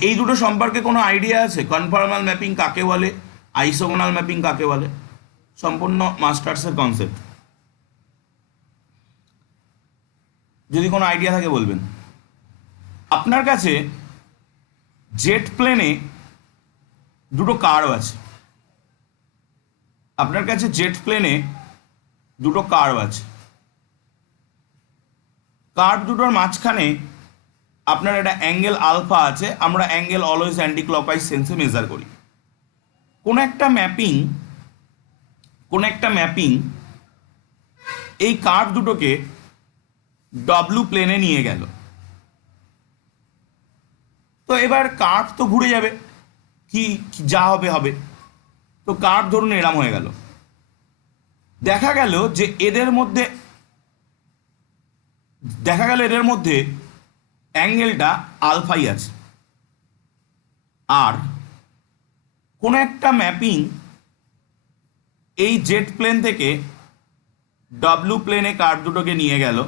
এই দুটো সম্পর্কে কোনো আইডিয়া আছে? কনফর্মাল ম্যাপিং কাকে বলে, আইসোগোনাল ম্যাপিং কাকে বলে? সম্পূর্ণ মাস্টার্সের কনসেপ্ট, যদি কোনো আইডিয়া থাকে বলবেন। আপনার কাছে জেট প্লেনে দুটো কার্ভ আছে, আপনার কাছে জেট প্লেনে দুটো কার্ভ আছে, কার্ভ দুটোর মাঝখানে আপনার একটা অ্যাঙ্গেল আলফা আছে, আমরা অ্যাঙ্গেল অলওয়েজ অ্যান্টি ক্লকওয়াইজ সেন্সে মেজার করি। কোন একটা ম্যাপিং এই কার্ভ দুটোকে ডব্লু প্লেনে নিয়ে গেল। তো এবার কার্ভ তো ঘুরে যাবে, কি যা হবে হবে। তো কার্ভ ধরুন এরম হয়ে গেল, দেখা গেল যে এদের মধ্যে অ্যাঙ্গেলটা আলফাই আছে। আর কোন একটা ম্যাপিং এই জেট প্লেন থেকে ডব্লু প্লেনে কার্ভ দুটোকে নিয়ে গেল,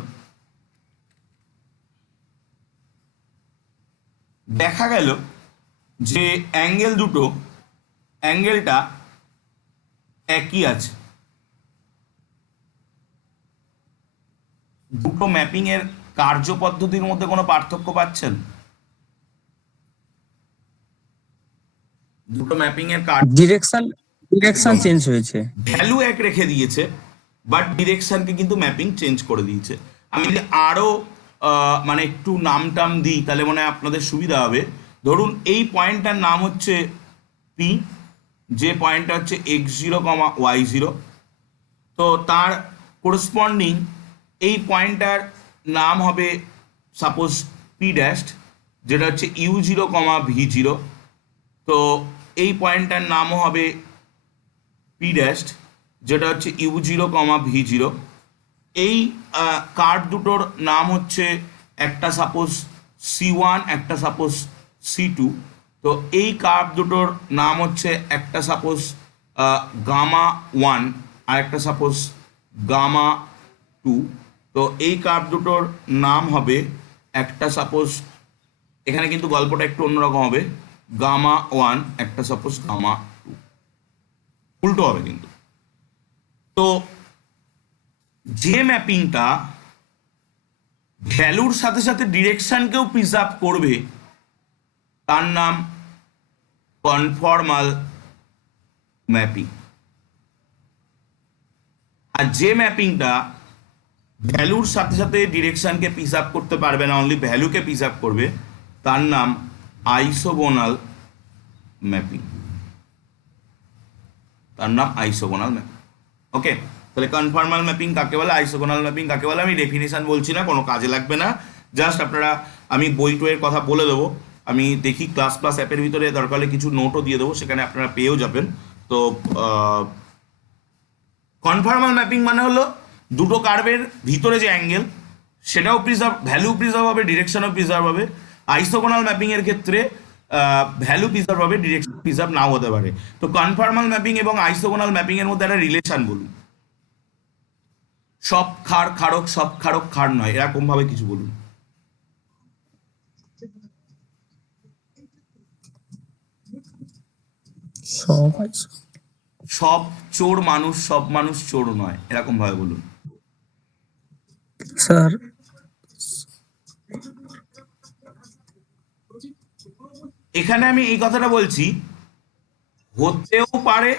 দেখা গেল যে অ্যাঙ্গেলটা একই আছে। দুটো ম্যাপিং এর কার্যপদ্ধতির মধ্যে কোনো পার্থক্য পাচ্ছেন? দুটো ম্যাপিং এর ডিরেকশন চেঞ্জ হয়েছে। ভ্যালু এক রেখে দিয়েছে, বাট ডিরেকশনকে কিন্তু ম্যাপিং চেঞ্জ করে দিয়েছে। আমি যদি আরও মানে একটু নাম টাম দিই তাহলে মনে হয় আপনাদের সুবিধা হবে। ধরুন এই পয়েন্টটার নাম হচ্ছে পি, যে পয়েন্টটা হচ্ছে x0, y0। তো তার করসপন্ডিং এই পয়েন্টটার নাম হবে সাপোজ পি ড্যাশ, যেটা হচ্ছে u0, v0। তো এই পয়েন্টটার নামও হবে পি ড্যাশ, যেটা হচ্ছে u0, v0। এই কার্ভ দুটোর নাম হচ্ছে একটা সাপোজ c1, একটা সাপোজ c2। তো এই কার্ভ দুটোর নাম হচ্ছে একটা সাপোজ গামা 1 আর একটা সাপোজ গামা 2। তো এই কার্ভ দুটোর নাম হবে একটা সাপোজ, এখানে কিন্তু গল্পটা একটু অন্যরকম হবে, গামা 1 একটা সাপোজ গামা 2, উল্টো হবে কিন্তু। তো যে ম্যাপিংটা ভ্যালুর সাথে সাথে ডিরেকশনকেও প্রিজার্ভ করবে তার নাম কনফর্মাল ম্যাপিং। আর যে ম্যাপিংটা ভ্যালুর সাথে সাথে ডিরেকশনকে পিস আপ করতে পারবে না, অনলি ভ্যালুকে পিস আপ করবে, তার নাম আইসোগোনাল ম্যাপিং। তার নাম আইসোগোনাল ম্যাপিং। ওকে, তাহলে কনফর্মাল ম্যাপিং কাকে বলে, আইসোগোনাল ম্যাপিং কাকে বলে, আমি ডেফিনেশন বলছি না, কোনো কাজে লাগবে না, জাস্ট আপনারা, আমি বই টইয়ের কথা বলে দেবো, আমি দেখি ক্লাস প্লাস অ্যাপের ভিতরে দরকার হলে কিছু নোটও দিয়ে দেবো, সেখানে আপনারা পেয়েও যাবেন। তো কনফর্মাল ম্যাপিং মানে হলো দুটো কার্ভের ভিতরে যে অ্যাঙ্গেল সেটাও প্রিজার্ভ, ভ্যালু প্রিজার্ভ হবে, ডিরেকশনও প্রিজার্ভ হবে। আইসোগোনাল ম্যাপিং এর ক্ষেত্রে ভ্যালু প্রিজার্ভ হবে, ডিরেকশন প্রিজার্ভ নাও হতে পারে। তো কনফর্মাল ম্যাপিং এবং আইসোগোনাল ম্যাপিং এর মধ্যে একটা রিলেশন বলুন, সব খাড় খাড়ক, সব খাড়ক খাড় নয়, এরকম ভাবে কিছু বলুন। সব চোর মানুষ, সব মানুষ চোর নয়, এরকম ভাবে বলুন। স্যার এখানে আমি এই কথাটা বলছি, হতেও পারে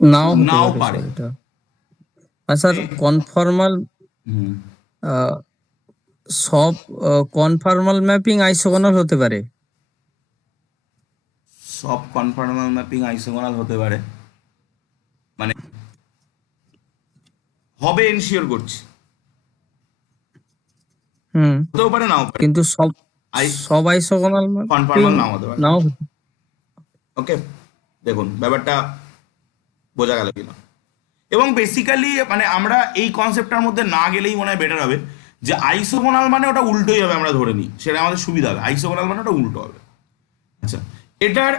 নাও নাও হতে পারে। পারে স্যার এটা। আর স্যার কনফর্মাল, হুম, সব কনফর্মাল ম্যাপিং আইসোগোনাল হতে পারে। সব কনফর্মাল ম্যাপিং আইসোগোনাল হতে পারে মানে হবে, এনশিওর করছি, হতেও পারে নাও পারে, কিন্তু সব আই সব আইসোগোনাল কনফর্মাল নাও হতে পারে। নাও। ওকে, দেখুন ব্যাপারটা বোঝা গেল কিনা। এবং বেসিক্যালি মানে আমরা এই কনসেপ্টটার মধ্যে না গেলেই মনে হয় বেটার হবে, যে আইসোগোনাল মানে ওটা উল্টোই হবে, আমরা ধরে নিই, সেটা আমাদের সুবিধা হবে, আইসোগোনাল মানে ওটা উল্টো হবে। আচ্ছা, এটার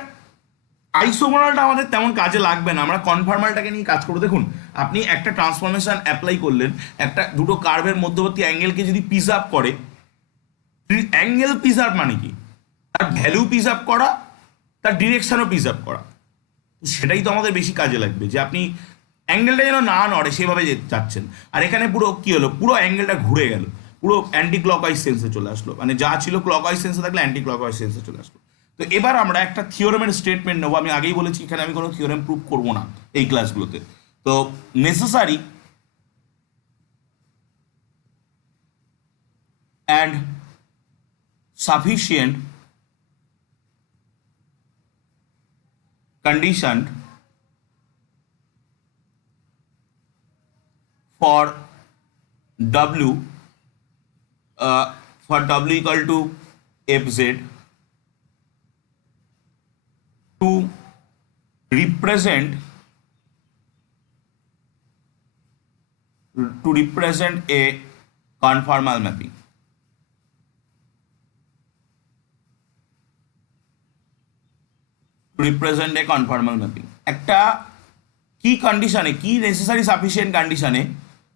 আইসোগোনালটা আমাদের তেমন কাজে লাগবে না, আমরা কনফর্মালটাকে নিয়ে কাজ করবো। দেখুন, আপনি একটা ট্রান্সফরমেশন অ্যাপ্লাই করলেন, একটা দুটো কার্ভের মধ্যবর্তী অ্যাঙ্গেলকে যদি পিস আপ করে, অ্যাঙ্গেল পিস আপ মানে কি, তার ভ্যালু পিস আপ করা, তার ডিরেকশনও পিস আপ করা, সেটাই তো আমাদের বেশি কাজে লাগবে, যে আপনি অ্যাঙ্গেলটা যেন না নড়ে সেভাবে যাচ্ছেন। আর এখানে পুরো কি হলো, পুরো অ্যাঙ্গেলটা ঘুরে গেল, পুরো অ্যান্টি ক্লকওয়াইজ সেন্সে চলে আসলো, মানে যা ছিল ক্লকওয়াইজ সেন্সে থাকলে অ্যান্টি ক্লকওয়াইজ সেন্সে চলে আসলো। তো এবার আমরা একটা থিওরেমের স্টেটমেন্ট নেবো, আমি আগেই বলেছি এখানে আমি কোনো থিওরেম প্রুভ করবো না এই ক্লাসগুলোতে। তো necessary and sufficient conditioned for W equal to fz to represent a conformal mapping. Represent a conformal mapping, একটা কি কন্ডিশনে, কি নেসেসারি সাফিসিয়েন্ট কন্ডিশনে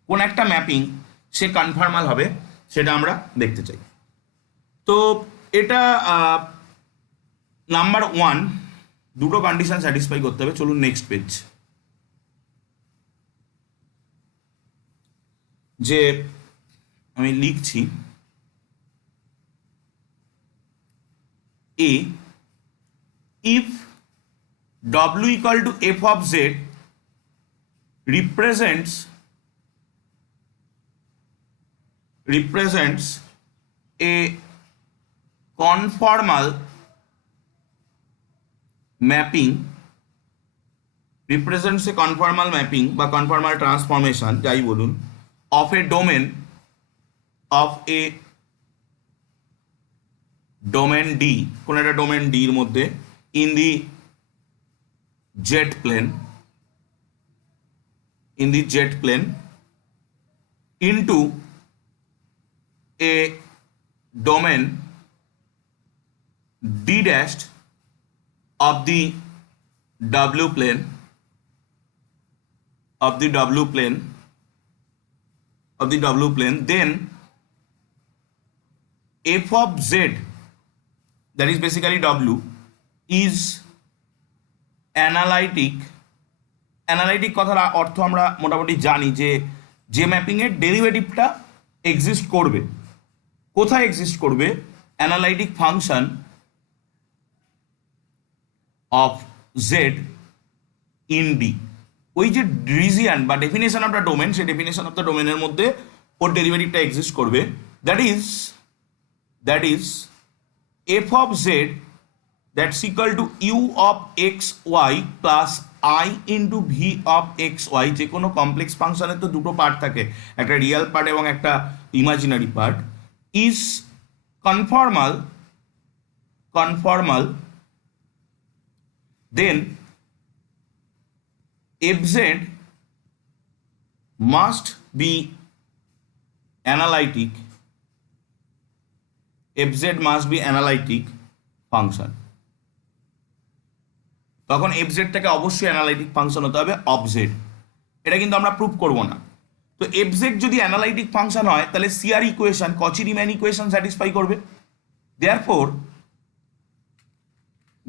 কোন একটা ম্যাপিং সে কনফর্মাল হবে, সেটা আমরা দেখতে চাই। তো এটা নাম্বার 1, দুটো কন্ডিশন স্যাটিসফাই করতে হবে। চলুন নেক্সট পেজ, যে আমি লিখছি এ, if W equal to f of z represents a conformal mapping, represents a conformal mapping বা conformal transformation যাই বলুন, of a domain D, কোন একটা ডোমেন D এর মধ্যে, in the jet plane into a domain D dashed of the W plane, then f of z, that is basically W, is analytic কথার অর্থ আমরা মোটামুটি জানি, যে ম্যাপিংয়ের ডেরিভেটিভটা এক্সিস্ট করবে, কোথায় এক্সিস্ট করবে, analytic function of z in D. ওই যে রিজিয়ান বা ডেফিনেশন অফ দ্য ডোমেন, সেই ডেফিনেশন অফ দ্য ডোমেনের মধ্যে ওর ডেরিভেটিভটা এক্সিস্ট করবে। That is f of z that's equal to u of x y plus i into v of x y. যে কোনো কমপ্লেক্স ফাংশনের তো দুটো পার্ট থাকে, একটা রিয়েল পার্ট এবং একটা imaginary part, is conformal then fz must be analytic, function. তখন fz-টাকে অবশ্যই অ্যানালাইটিক ফাংশন হতে হবে অফ জেড। এটা কিন্তু আমরা প্রুভ করব না। তো fz যদি অ্যানালাইটিক ফাংশন হয় তাহলে সিআর ইকুয়েশন, কচি রিম্যান ইকুয়েশন স্যাটিসফাই করবে।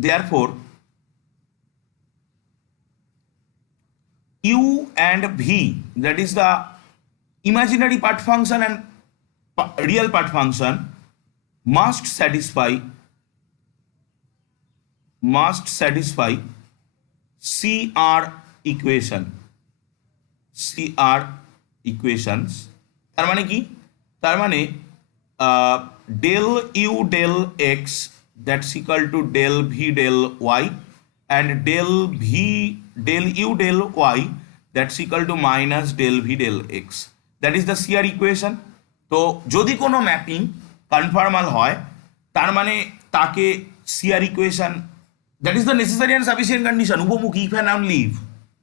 therefore u and v, that is the imaginary part function and real part function, must satisfy CR equations। তার মানে কি? তার মানে del u del x that's equal to del v del y and del u del y that's equal to minus del v del x, that is the CR equation। তো যদি কোনো mapping conformal হয় তার মানে তাকে CR equation, that is the necessary and sufficient condition, উপমুখী if and only if,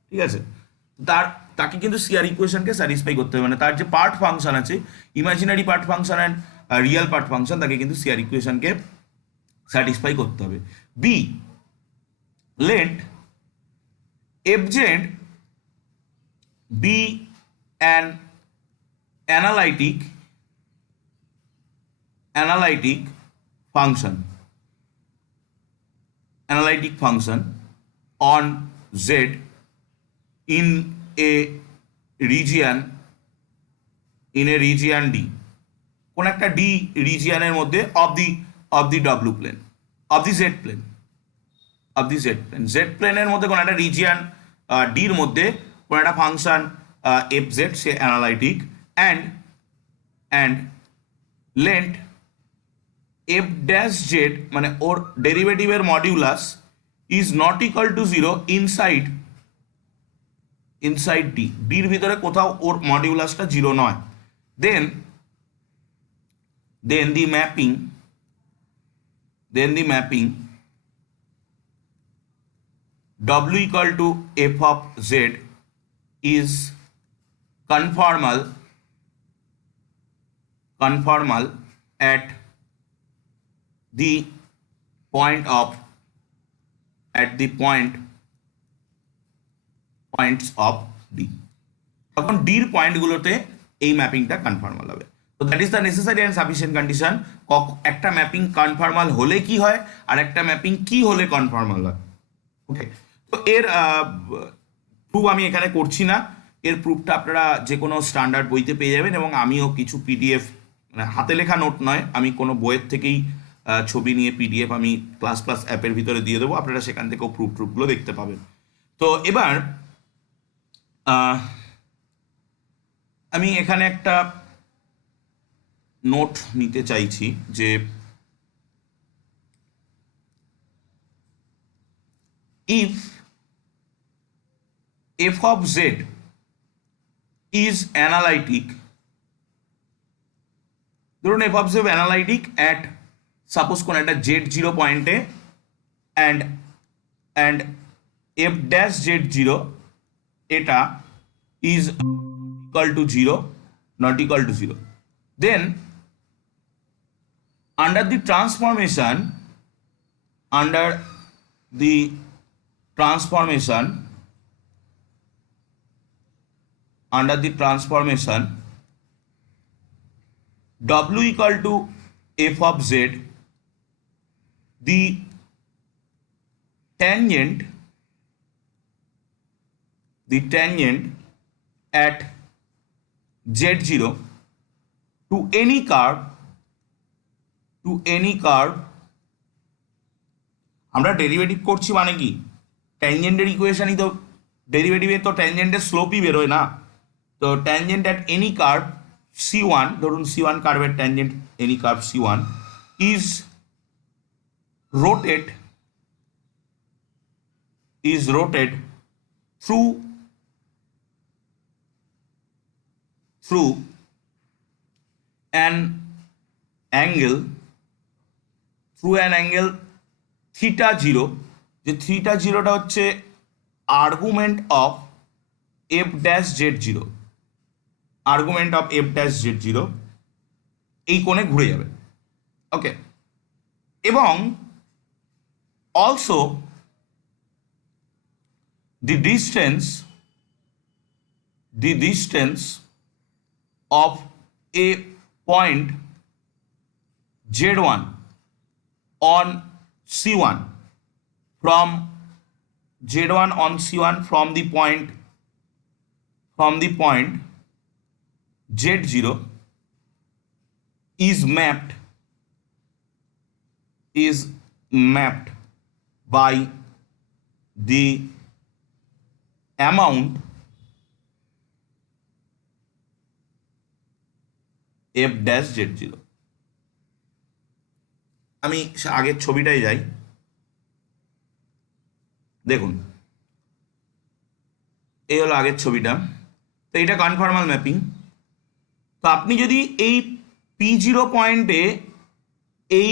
ঠিক আছে? তাকে কিন্তু CR ইকুয়েশনকে স্যাটিসফাই করতে হবে, মানে তার যে পার্ট ফাংশন আছে, imaginary part function and real part function, তাকে কিন্তু CR ইকুয়েশনকে স্যাটিসফাই করতে হবে। বি, let fz be an analytic function on z in a region d, কোন একটা d রিজিয়নের মধ্যে of the w plane, of the z plane, z প্লেনের মধ্যে কোন একটা রিজিয়ন ডির মধ্যে কোন একটা function fz say analytic, and length f dash Z মানে ওর ডেরিভেটিভের modulus is not equal to 0 inside D, ডির ভিতরে কোথাও ওর মডিউলাসটা 0 নয়। দেন the mapping w equal to f of z is conformal at the points of d। তখন ডির পয়েন্টগুলোতে এই ম্যাপিংটা conformal হবে। তো that is the necessary and sufficient condition. একটা ম্যাপিং কনফর্মাল হলে কি হয় আর একটা ম্যাপিং কি হলে কনফর্মাল হয়। ওকে, তো এর প্রুফ আমি এখানে করছি না, এর প্রুফটা আপনারা যে কোনো স্ট্যান্ডার্ড বইতে পেয়ে যাবেন, এবং আমিও কিছু পিডিএফ, মানে হাতে লেখা নোট নয়, আমি কোনো বইয়ের থেকেই ছবি নিয়ে পিডিএফ আমি ক্লাস অ্যাপের ভিতরে দিয়ে দেবো, আপনারা সেখান থেকেও প্রুফগুলো দেখতে পাবেন। তো এবার আমি এখানে একটা নোট নিতে চাইছি যে if f of z is analytic, ধরুন f of z analytic at suppose কোন একটা z0 পয়েন্টে and f dash z0 এটা is equal to 0 not equal to 0, then under the transformation w equal to f of z, the tangent at z0 to any curve আমরা derivative করছি মানে কি, ট্যানজেন্টের ইকুয়েশনই তো, ডেরিভেটিভে তো ট্যানজেন্টের স্লোপই বেরোয় না। তো tangent at any curve C1, ধরুন C1 কার্ভের tangent any curve C1 is rotate through an angle theta 0, যে থিটা জিরোটা হচ্ছে argument of f dash z0, argument of f dash z0 এই কোণে ঘুরে যাবে। ওকে, এবং also the distance of a point z1 on c1 from z1 on c1 from the point z0 is mapped by the amount f dash z0। আমি আগের ছবিটাই যাই, দেখুন এই হলো আগের ছবিটা। তো এটা কনফর্মাল ম্যাপিং। তো আপনি যদি এই P0 পয়েন্টে এই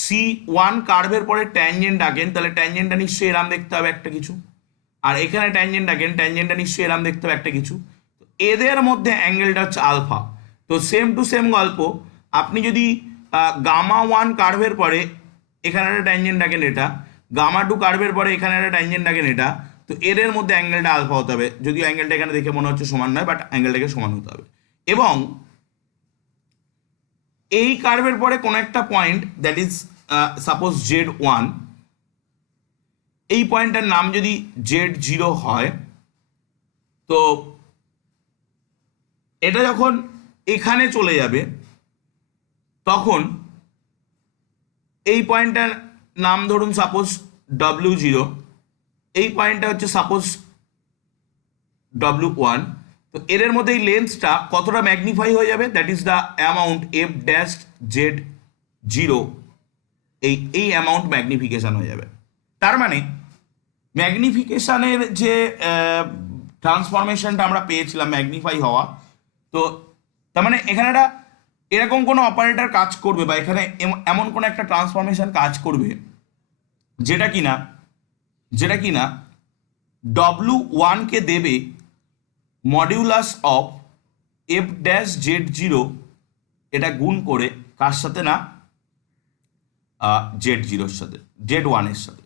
C1 কার্ভের পরে ট্যানজেন্ট আঁকেন, তাহলে ট্যানজেন্টটা নিশ্চয়ই এরম দেখতে হবে একটা কিছু, আর এখানে ট্যানজেন্ট আঁকেন, ট্যানজেন্টটা নিশ্চয়ই এরম দেখতে হবে একটা কিছু। তো এদের মধ্যে অ্যাঙ্গেলটা হচ্ছে আলফা। তো সেম টু সেম গল্প, আপনি যদি গামা 1 কার্ভের পরে এখানে একটা ট্যানজেন্ট আঁকেন, এটা গামা 2 কার্ভের পরে এখানে একটা ট্যানজেন্ট আঁকেন, এটা, তো এদের মধ্যে অ্যাঙ্গেলটা আলফা হতে হবে। যদিও অ্যাঙ্গেলটা এখানে দেখে মনে হচ্ছে সমান নয়, বাট অ্যাঙ্গেলটাকে সমান হতে হবে। এবং এই কার্ভের পরে কোনো একটা point, that is suppose z1, এই পয়েন্টটার নাম যদি z0 হয়, তো এটা যখন এখানে চলে যাবে তখন এই পয়েন্টটার নাম ধরুন সাপোজ w0, এই পয়েন্টটা হচ্ছে সাপোজ w1। তো এদের মধ্যে এই লেন্থটা কতটা ম্যাগনিফাই হয়ে যাবে, that is the amount f dash z0, এই অ্যামাউন্ট ম্যাগনিফিকেশন হয়ে যাবে। তার মানে ম্যাগনিফিকেশনের যে ট্রান্সফরমেশনটা আমরা পেয়েছিলাম, ম্যাগনিফাই হওয়া, তো তার মানে এখানে একটা এরকম কোনো অপারেটর কাজ করবে, বা এখানে এমন কোনো একটা ট্রান্সফরমেশন কাজ করবে যেটা কিনা W1 কে দেবে modulus of f dash z0, এটা গুণ করে কার সাথে না, z0 এর সাথে, z1 এর সাথে।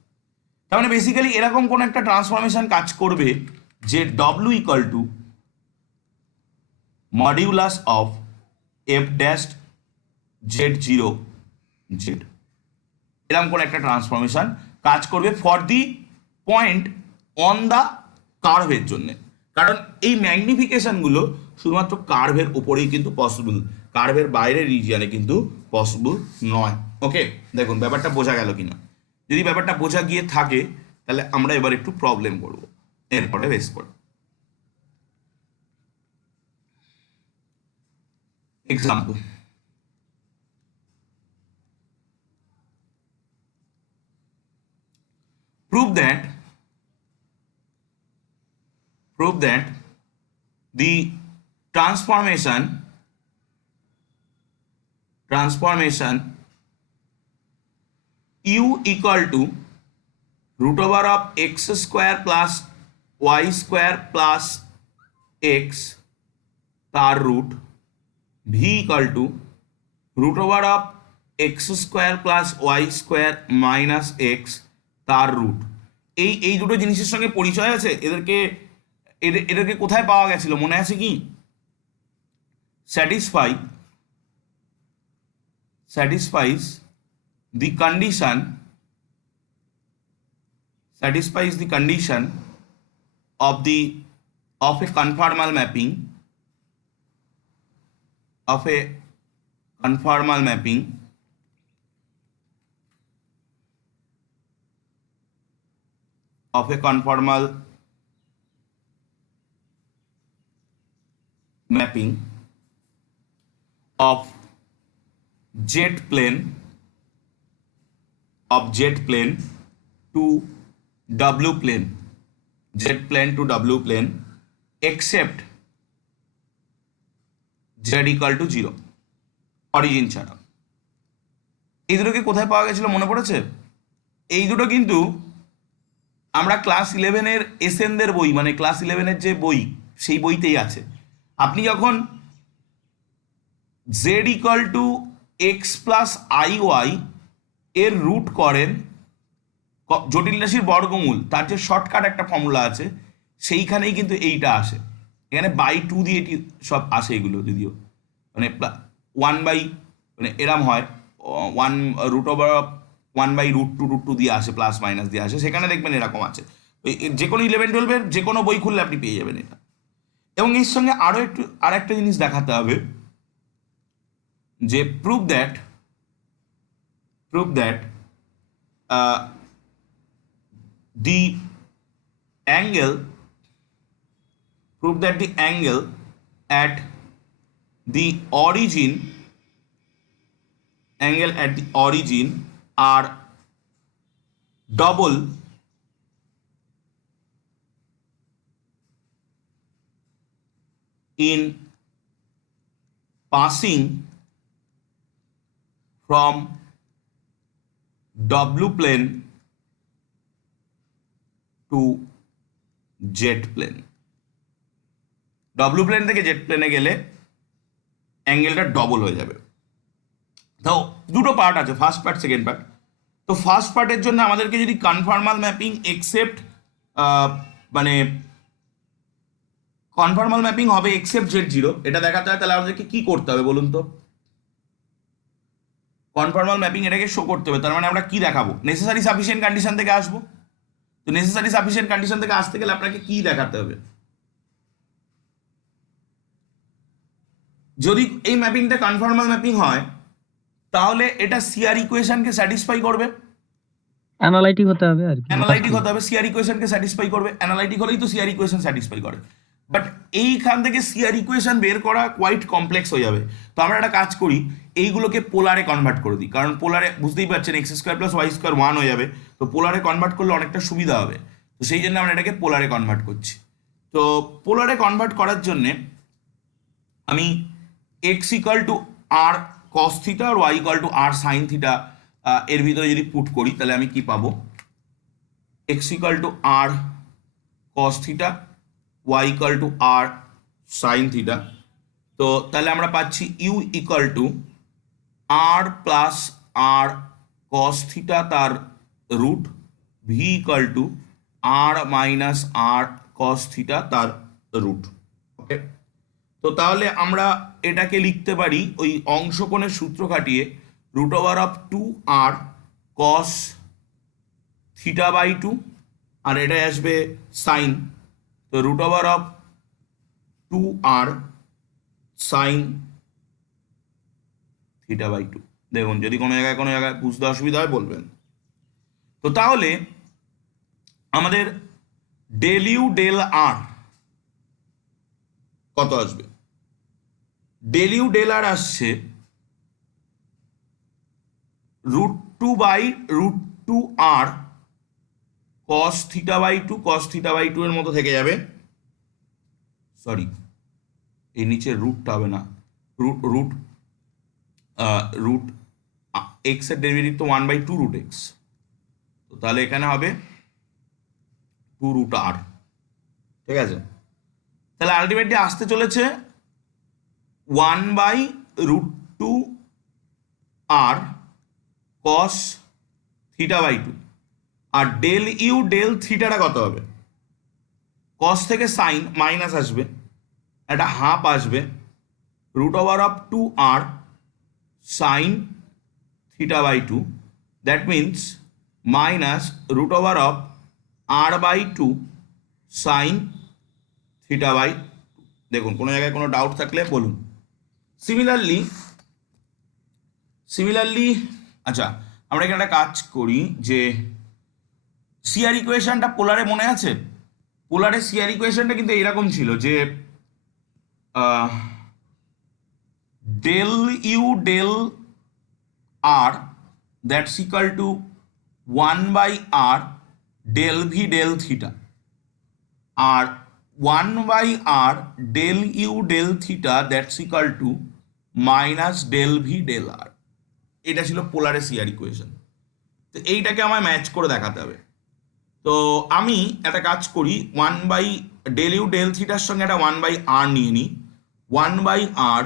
তার মানে বেসিক্যালি এরকম কোন একটা ট্রান্সফরমেশন কাজ করবে যে w equal two modulus of f dash z0 z, এরকম কোন একটা ট্রান্সফরমেশন কাজ করবে for the point on the কার্ভের জন্য। কারণ এই ম্যাগনিফিকেশনগুলো শুধুমাত্র কার্ভের উপরেই কিন্তু পসিবল, কার্ভের বাইরের রিজিয়নে কিন্তু পসিবল নয়। ওকে, দেখুন ব্যাপারটা বোঝা গেল কিনা। যদি ব্যাপারটা বোঝা গিয়ে থাকে তাহলে আমরা এবার একটু প্রবলেম করব এরপরে বেস করে। Example, prove that the transformation u equal to root over of x square plus y square plus x তার root v equal to root over of x square plus y square minus x তার root. এই দুটো জিনিসের সঙ্গে পরিচয় আছে, এদেরকে কোথায় পাওয়া গেছিল মনে আছে কি? satisfies the condition of a conformal mapping of a conformal mapping of jet plane to W plane, jet plane to W plane, except z equal to 0, origin ছাড়া। এই দুটোকে কোথায় পাওয়া গেছিল মনে পড়েছে? এই দুটো কিন্তু আমরা ক্লাস 11-এর এসএনদের বই, মানে ক্লাস 11-এর যে বই, সেই বইতেই আছে। আপনি যখন z equal to x plus i y এর রুট করেন জটিল রাশির বর্গমূল, তার যে শর্টকাট একটা ফর্মুলা আছে, সেইখানেই কিন্তু এইটা আসে। এখানে বাই টু দিয়ে এটি সব আসে এগুলো, যদিও মানে 1/, মানে এরম হয় 1 রুট ওভার 1/√2 দিয়ে আসে, প্লাস মাইনাস দিয়ে আসে, সেখানে দেখবেন এরকম আছে। যে কোনো 11-12-এর যে কোনো বই খুললে আপনি পেয়ে যাবেন এটা। এবং এর সঙ্গে আর একটা জিনিস দেখাতে হবে, যে prove that the angle at the origin are double in passing from W plane to z plane. ডব্লু প্লেন থেকে জেট প্লেনে গেলে অ্যাঙ্গেলটা ডবল হয়ে যাবে। তো দুটো পার্ট আছে, ফার্স্ট পার্ট, সেকেন্ড পার্ট। তো ফার্স্ট পার্টের জন্য আমাদেরকে যদি কনফর্মাল ম্যাপিং এক্সেপ্ট, মানে কনফর্মাল ম্যাপিং হবে এক্সেপ্ট Z0, এটা দেখাতে হয়, তাহলে আমাদেরকে কি করতে হবে বলুন তো? কনফর্মাল ম্যাপিং এটাকে শো করতে হবে, তার মানে আমরা কি দেখাবো? নেসেসারি সাফিসিয়েন্ট কন্ডিশন থেকে আসবো। তো নেসেসারি সাফিসিয়েন্ট কন্ডিশন থেকে আসতে গেলে আপনাকে কি দেখাতে হবে? যদি এই ম্যাপিংটা কনফর্মাল ম্যাপিং হয়, তাহলে এটা সিআর ইকুয়েশনকে স্যাটিসফাই করবে, অ্যানালাইটিক হতে হবে আর কি, অ্যানালাইটিক হতে হবে, সিআর ইকুয়েশনকে স্যাটিসফাই করবে। অ্যানালাইটিক হলেই তো সিআর ইকুয়েশন স্যাটিসফাই করে। বাট এইখান থেকে সিআর ইকুয়েশন বের করা কোয়াইট কমপ্লেক্স হয়ে যাবে। তো আমরা একটা কাজ করি, এইগুলোকে পোলারে কনভার্ট করে দিই, কারণ পোলারে বুঝতেই পারছেন x² + y² 1 হয়ে যাবে। তো পোলারে কনভার্ট করলে অনেকটা সুবিধা হবে। তো সেই জন্য আমরা এটাকে পোলারে কনভার্ট করছি। তো পোলারে কনভার্ট করার জন্যে আমি x = r cos θ আর y = r sin θ এর ভিতরে যদি পুট করি, তাহলে আমি কি পাবো? x = r cos θ, y = r sin θ। তো তাহলে আমরা পাচ্ছি u = r + r cos θ তার root, v = r - r cos θ তার রুট। ওকে, তো তাহলে আমরা এটাকে লিখতে পারি ওই অংশকোণের সূত্র খাটিয়ে √2r cos θ/2, আর এটাই আসবে সাইন, তো √2r sin θ/2। দেখুন, যদি কোনো জায়গায় বুঝতে অসুবিধা হয় বলবেন। তো তাহলে আমাদের ডেল ইউ ডেল আর কত আসবে? ডেল ইউ ডেল আর আসছে √2/√2r cos θ/2, cos θ/2 এর মতো থেকে যাবে। সরি, এই নিচে রুটটা হবে না, রুট এক্স এর ডেরিভেটিভ তো 1/2√x, তো তাহলে এখানে হবে 2√r। ঠিক আছে, তাহলে আলটিমেটলি আসতে চলেছে 1/√2r cos θ/2। আর ডেল ইউ ডেল থিটাটা কত হবে? কস থেকে সাইন মাইনাস আসবে, একটা হাফ আসবে, √2r sin θ/2, that means -√r/2 sin θ/2। দেখুন, কোনো জায়গায় কোনো ডাউট থাকলে বলুন। সিমিলারলি আচ্ছা, আমরা এখানে একটা কাজ করি, যে সিআর ইকুয়েশনটা পোলারে মনে আছে? পোলারে সিআর ইকুয়েশনটা কিন্তু এরকম ছিল যে del u del r that's equal to 1/r del v del theta, আর 1/r del u del theta that's equal to minus del v del r. এটা ছিল পোলারে সিআর ইকুয়েশন। তো এইটাকে আমায় ম্যাচ করে দেখাতে হবে। তো আমি একটা কাজ করি, 1 ডেল ইউ ডেল থিটার সঙ্গে একটা 1/r নিয়ে নিই। 1/r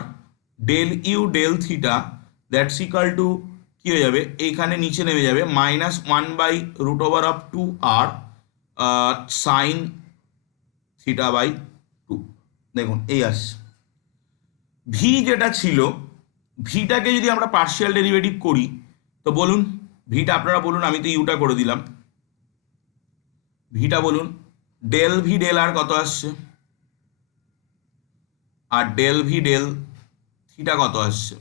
del u del theta that's equal to কী হয়ে যাবে, এইখানে নিচে নেমে যাবে মাইনাস 1/√2r সাইন θ/2। দেখুন এই আসছে। ভি যেটা ছিল, ভিটাকে যদি আমরা পার্শিয়াল ডেরিভেটিভ করি, তো বলুন ভিটা আপনারা বলুন, আমি তো ইউটা করে দিলাম। ভিটা বলুন, ডেল ভি ডেল আর কত আসছে, আর ডেল ভি ডেল থিটা কত আসছে।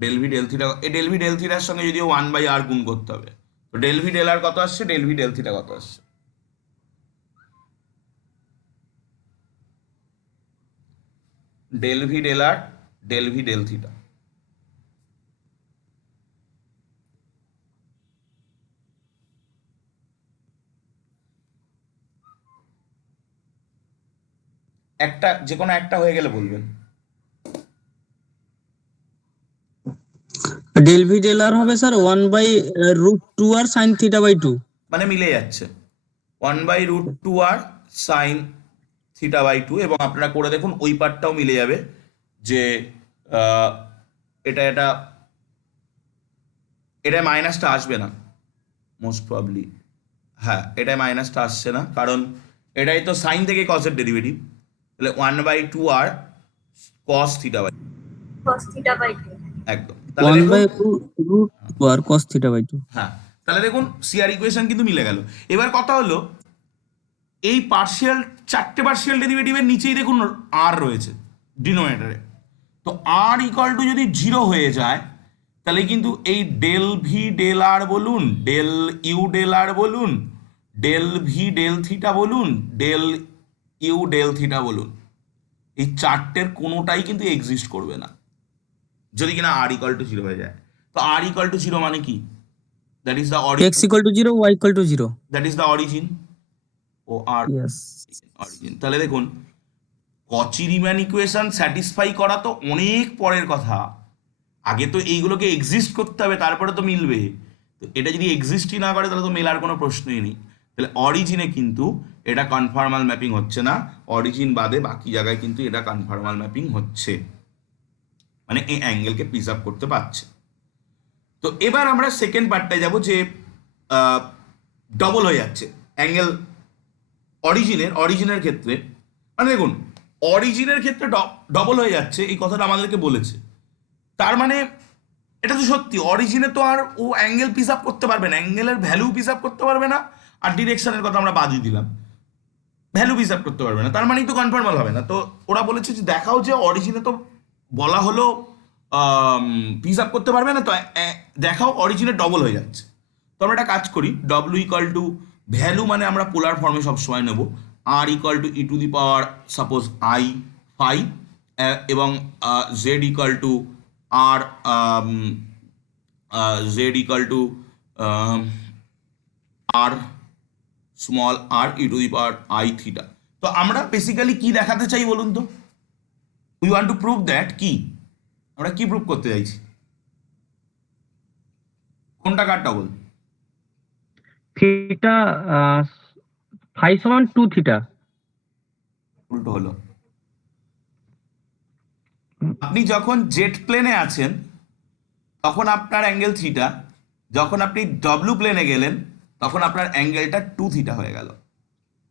ডেল ভি ডেল থিটা, এই ডেল ভি ডেল থিটার সঙ্গে যদিও 1/r গুণ করতে হবে, তো ডেল ভি ডেল আর কত আসছে, ডেল ভি ডেল থিটা কত আসছে। ডেল ভি ডেল আর ডেল ভি ডেল থিটা। একটা যে কোনো একটা হয়ে গেলে বলবেন। ডেল ভি ডেল আর হবে স্যার 1/√2r sin θ/2। মানে মিলে যাচ্ছে 1/√2r সাইন θ/2, এবং আপনারা করে দেখুন ওই পার্টটাও মিলে যাবে যে এটা এটায় মাইনাসটা আসবে না মোস্ট প্রবলি। হ্যাঁ, এটায় মাইনাসটা আসছে না, কারণ এটাই তো সাইন থেকে কসের ডেরিভেটিভ, তাহলে 1/2r cos θ/2। cos θ/2। একদম, তাহলে দেখুন 1/√2r cos θ/2। হ্যাঁ, তাহলে দেখুন সিআর ইকুয়েশন কিন্তু মিলে গেল। এবার কথা হলো, এই পার্শিয়াল চারটে পার্শিয়াল ডেরিভেটিভের নিচেই দেখুন আর রয়েছে ডিনোমিনেটরে। তো আর ইকুয়াল টু যদি 0 হয়ে যায়, তাহলে কিন্তু এই ডেল ভি ডেল আর বলুন, ডেল ইউ ডেল আর বলুন, ডেল ভি ডেল থিটা বলুন, ডেল ইউ ডেল থিটা বলুন, এই চারটের কোনোটাই কিন্তু এক্সিস্ট করবে না যদি কিনা আর ইকুয়াল টু 0 হয়ে যায়। তো আর ইকুয়াল টু 0 মানে কি? That is the x equal to 0, y equal to 0। That is the origin. ও আর Yes. অরিজিন। তাহলে দেখুন কচি রিম্যান ইকুয়েশন স্যাটিসফাই করা তো অনেক পরের কথা, আগে তো এইগুলোকে এক্সিস্ট করতে হবে, তারপরে তো মিলবে। তো এটা যদি এক্সিস্টই না করে তাহলে তো মেলার কোনো প্রশ্নই নেই। তাহলে অরিজিনে কিন্তু এটা কনফর্মাল ম্যাপিং হচ্ছে না, অরিজিন বাদে বাকি জায়গায় কিন্তু এটা কনফর্মাল ম্যাপিং হচ্ছে, মানে এই অ্যাঙ্গেলকে প্রিজার্ভ করতে পারছে। তো এবার আমরা সেকেন্ড পার্টটায় যাব, যে ডবল হয়ে যাচ্ছে অ্যাঙ্গেল অরিজিনের ক্ষেত্রে। মানে দেখুন অরিজিনের ক্ষেত্রে ডবল হয়ে যাচ্ছে, এই কথাটা আমাদেরকে বলেছে। তার মানে এটা তো সত্যি, অরিজিনে তো আর ও অ্যাঙ্গেল পিস আপ করতে পারবে না, অ্যাঙ্গেলের ভ্যালু পিস আপ করতে পারবে না, আর ডিরেকশনের কথা আমরা বাদই দিলাম, ভ্যালু পিস আপ করতে পারবে না, তার মানেই তো কনফর্মাল হবে না। তো ওরা বলেছে যে দেখাও যে অরিজিনে তো বলা হলো পিস আপ করতে পারবে না, তো দেখাও অরিজিনে ডবল হয়ে যাচ্ছে। তো আমরা একটা কাজ করি, ডব্লিউ ইকুয়াল টু ভ্যালু মানে আমরা পোলার ফর্মে সবসময় নেব, r equal to e to the power suppose i phi, এবং z equal to r z equal to r small r e to the power i theta. তো আমরা বেসিক্যালি কি দেখাতে চাই বলুন তো? We want to prove that কি, আমরা কি প্রুভ করতে চাইছি? কোনটা কার ডবল? থিটা ফাই সমান 2 থিটা। উল্টো হলো। আপনি যখন জেড প্লেনে আছেন তখন আপনার অ্যাঙ্গেল থিটা, যখন আপনি ডব্লিউ প্লেনে গেলেন তখন আপনার অ্যাঙ্গেলটা 2 থিটা হয়ে গেল,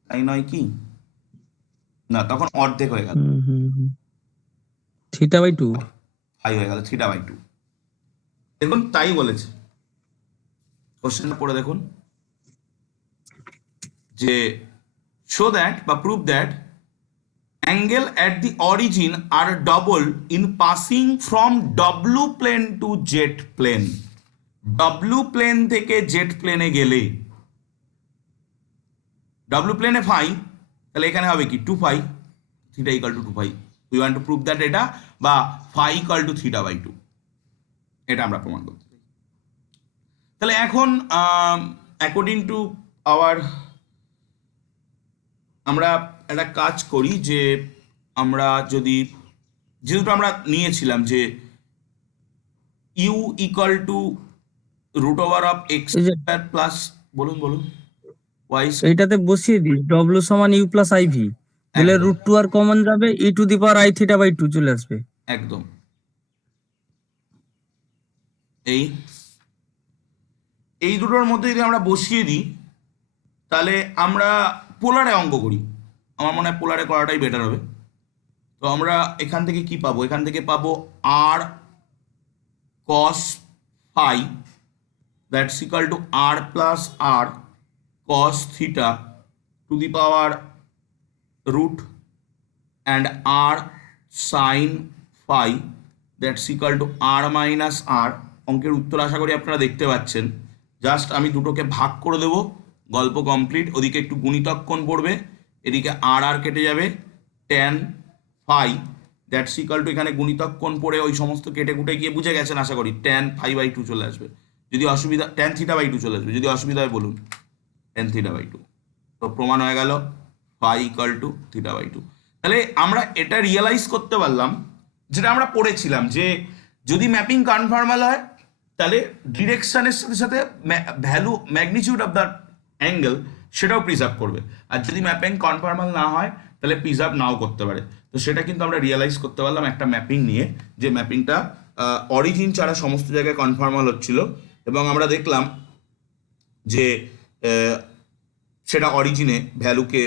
তাই নয় কি? না, তখন অর্ধেক হয়ে গেল, θ/2 হাই হয়ে গেল θ/2। দেখুন তাই বলেছে, কোশ্চেনটা পড়ে দেখুন, যে শো দ্যাট বা prove that angle at the origin are double in passing from W plane to Z plane। W plane থেকে Z plane গেলে ডাব্লু প্লেনে ফাই, তাহলে এখানে হবে কি 2 phi, theta equal to 2 phi. We want to prove that এটা, বা phi equal to theta by 2, এটা আমরা প্রমাণ করতে পারি। তাহলে এখন অ্যাকর্ডিং টু আওয়ার, আমরা একটা কাজ করি যে আমরা যদি, যেহেতু আমরা নিয়েছিলাম যে U equal to root over of X এই যে স্কয়ার প্লাস, বলুন ওয়াই, এইটাতে বসিয়ে দিই ডব্লিউ সমান ইউ প্লাস আইভি, দিলে একদম √2 আর কমন যাবে, e to the power i theta by 2 চলে আসবে। একদম এই এই দুটোর মধ্যে যদি আমরা বসিয়ে দিই, তাহলে আমরা পোলারে অঙ্ক করি। আমার মনে হয় পোলারে করাটাই বেটার হবে। তো আমরা এখান থেকে কি পাবো? এখান থেকে পাবো r cos phi that's equal to r plus r cos theta to the power root and r sine phi that's equal to r minus r. অঙ্কের উত্তর আশা করি আপনারা দেখতে পাচ্ছেন। জাস্ট আমি দুটোকে ভাগ করে দেবো, গল্প কমপ্লিট। ওদিকে একটু গুণিতক কোণ পড়বে, এদিকে আর আর কেটে যাবে, tan phi that's equal to, এখানে গুণিতক কোণ পড়ে ওই সমস্ত কেটে কুটে গিয়ে বুঝে গেছেন আশা করি, ট্যান ফাই বাই 2 চলে আসবে। যদি অসুবিধা, ট্যান থিটা বাই 2 চলে আসবে, যদি অসুবিধা হয় বলুন, ট্যান থিটা বাই 2। তো প্রমাণ হয়ে গেল phi equal to theta by 2। তাহলে আমরা এটা রিয়েলাইজ করতে পারলাম যেটা আমরা পড়েছিলাম, যে যদি ম্যাপিং কনফর্মাল হয় তাহলে ডিরেকশনের সাথে সাথে value magnitude of the angle সেটাও প্রিজার্ভ করবে, আর যদি ম্যাপিং কনফর্মাল না হয় তাহলে প্রিজার্ভ নাও করতে পারে। তো সেটা কিন্তু আমরা রিয়েলাইজ করতে পারলাম একটা ম্যাপিং নিয়ে, যে ম্যাপিংটা অরিজিন ছাড়া সমস্ত জায়গায় কনফর্মাল হচ্ছিল, এবং আমরা দেখলাম যে সেটা অরিজিনে ভ্যালুকে,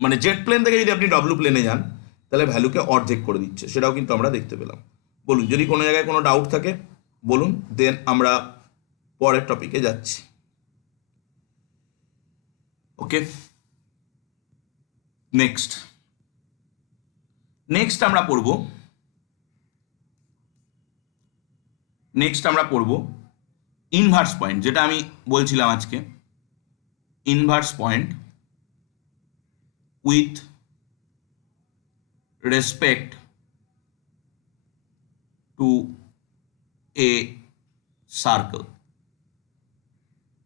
মানে জেড প্লেন থেকে যদি আপনি ডব্লু প্লেনে যান তাহলে ভ্যালুকে অর্ধেক করে দিচ্ছে, সেটাও কিন্তু আমরা দেখতে পেলাম। বলুন যদি কোনো জায়গায় কোনো ডাউট থাকে বলুন, দেন আমরা পরের টপিকে যাচ্ছি। ওকে, নেক্সট আমরা পড়ব ইনভার্স পয়েন্ট, যেটা আমি বলছিলাম আজকে, inverse point with respect to A circle,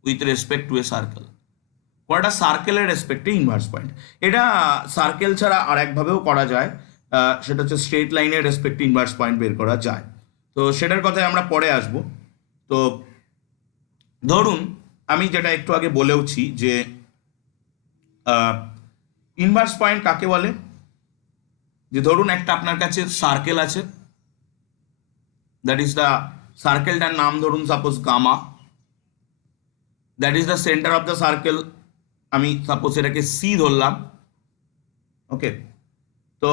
with respect to A circle. কোনটা সার্কেলের রেসপেক্টে ইনভার্স পয়েন্ট, এটা সার্কেল ছাড়া আর একভাবেও করা যায়, সেটা হচ্ছে স্ট্রেট লাইনের রেসপেক্টে ইনভার্স পয়েন্ট বের করা যায়। তো সেটার কথায় আমরা পরে আসব। তো ধরুন আমি যেটা একটু আগে বলেওছি যে ইনভার্স পয়েন্ট কাকে বলে, যে ধরুন একটা আপনার কাছে সার্কেল আছে, দ্যাট ইজ দ্য সার্কেলটার নাম ধরুন suppose gamma, that is the centre of the circle, আমি সাপোজ এটাকে সি ধরলাম। ওকে, তো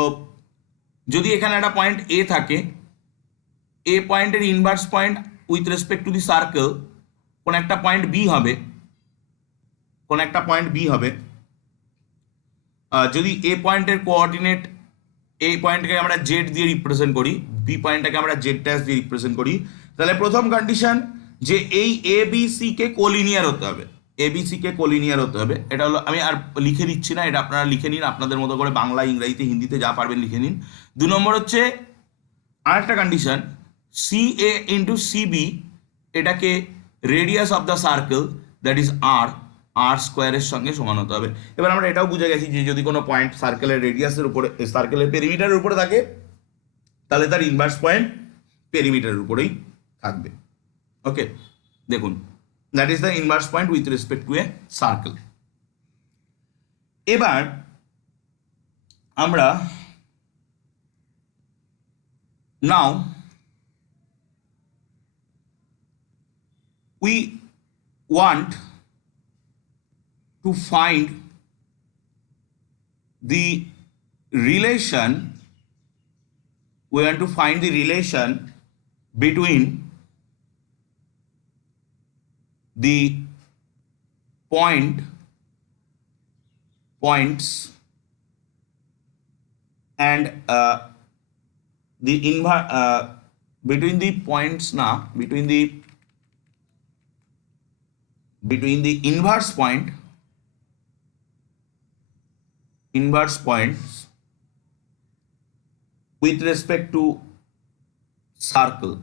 যদি এখানে একটা পয়েন্ট এ থাকে, এ পয়েন্টের inverse point with respect to the circle কোন একটা পয়েন্ট বি হবে, যদি এ পয়েন্টের কোঅর্ডিনেট, এ পয়েন্টকে আমরা জেড দিয়ে রিপ্রেজেন্ট করি, বি পয়েন্টটাকে আমরা জেড ড্যাশ দিয়ে রিপ্রেজেন্ট করি, তাহলে প্রথম কন্ডিশন যে এই A B C K collinear হতে হবে, এটা হলো, আমি আর লিখে দিচ্ছি না, এটা আপনারা লিখে নিন আপনাদের মতো করে, বাংলা ইংরেজিতে হিন্দিতে যা পারবেন লিখে নিন। 2 নম্বর হচ্ছে আরেকটা condition, C A into C B, এটাকে radius of the circle that is r স্কোয়ারের সঙ্গে সমান হতে হবে। এবার আমরা এটাও বুঝে গেছি যে যদি কোনো পয়েন্ট সার্কেলের রেডিয়াসের উপরে, সার্কেলের পেরিমিটারের উপরে থাকে, তাহলে তার ইনভার্স পয়েন্ট পেরিমিটারের উপরেই থাকবে। ওকে, দেখুন that is the inverse point with respect to A circle. এবার আমরা নাও we want to find the relation, between the points and between the inverse point inverse points with respect to circle,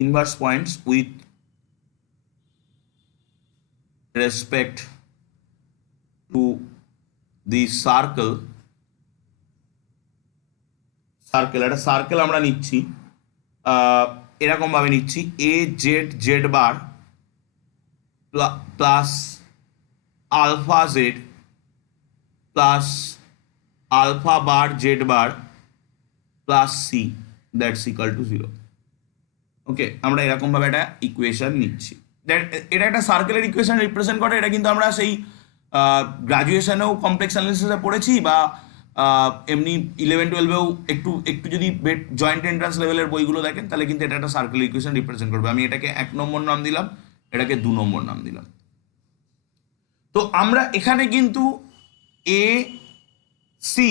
inverse points with respect to the circle, একটা circle আমরা নিচ্ছি, এরকম ভাবে নিচ্ছি A Z Z bar plus alpha Z plus alpha bar Z bar plus C that's equal to 0। Okay, আমরা এরকমভাবে একটা equation নিচ্ছি। এটা একটা সার্কেলের ইকুয়েশন রিপ্রেজেন্ট করে। এটা কিন্তু আমরা সেই গ্রাজুয়েশনেও কমপ্লেক্স অ্যানালিসিসে পড়েছি, বা এমনি 11-12-এও একটু একটু যদি জয়েন্ট এন্ট্রান্স লেভেলের বইগুলো দেখেন তাহলে কিন্তু এটা একটা সার্কেল ইকুয়েশন রিপ্রেজেন্ট করবে। আমি এটাকে 1 নম্বর নাম দিলাম, এটাকে 2 নম্বর নাম দিলাম। তো আমরা এখানে কিন্তু A C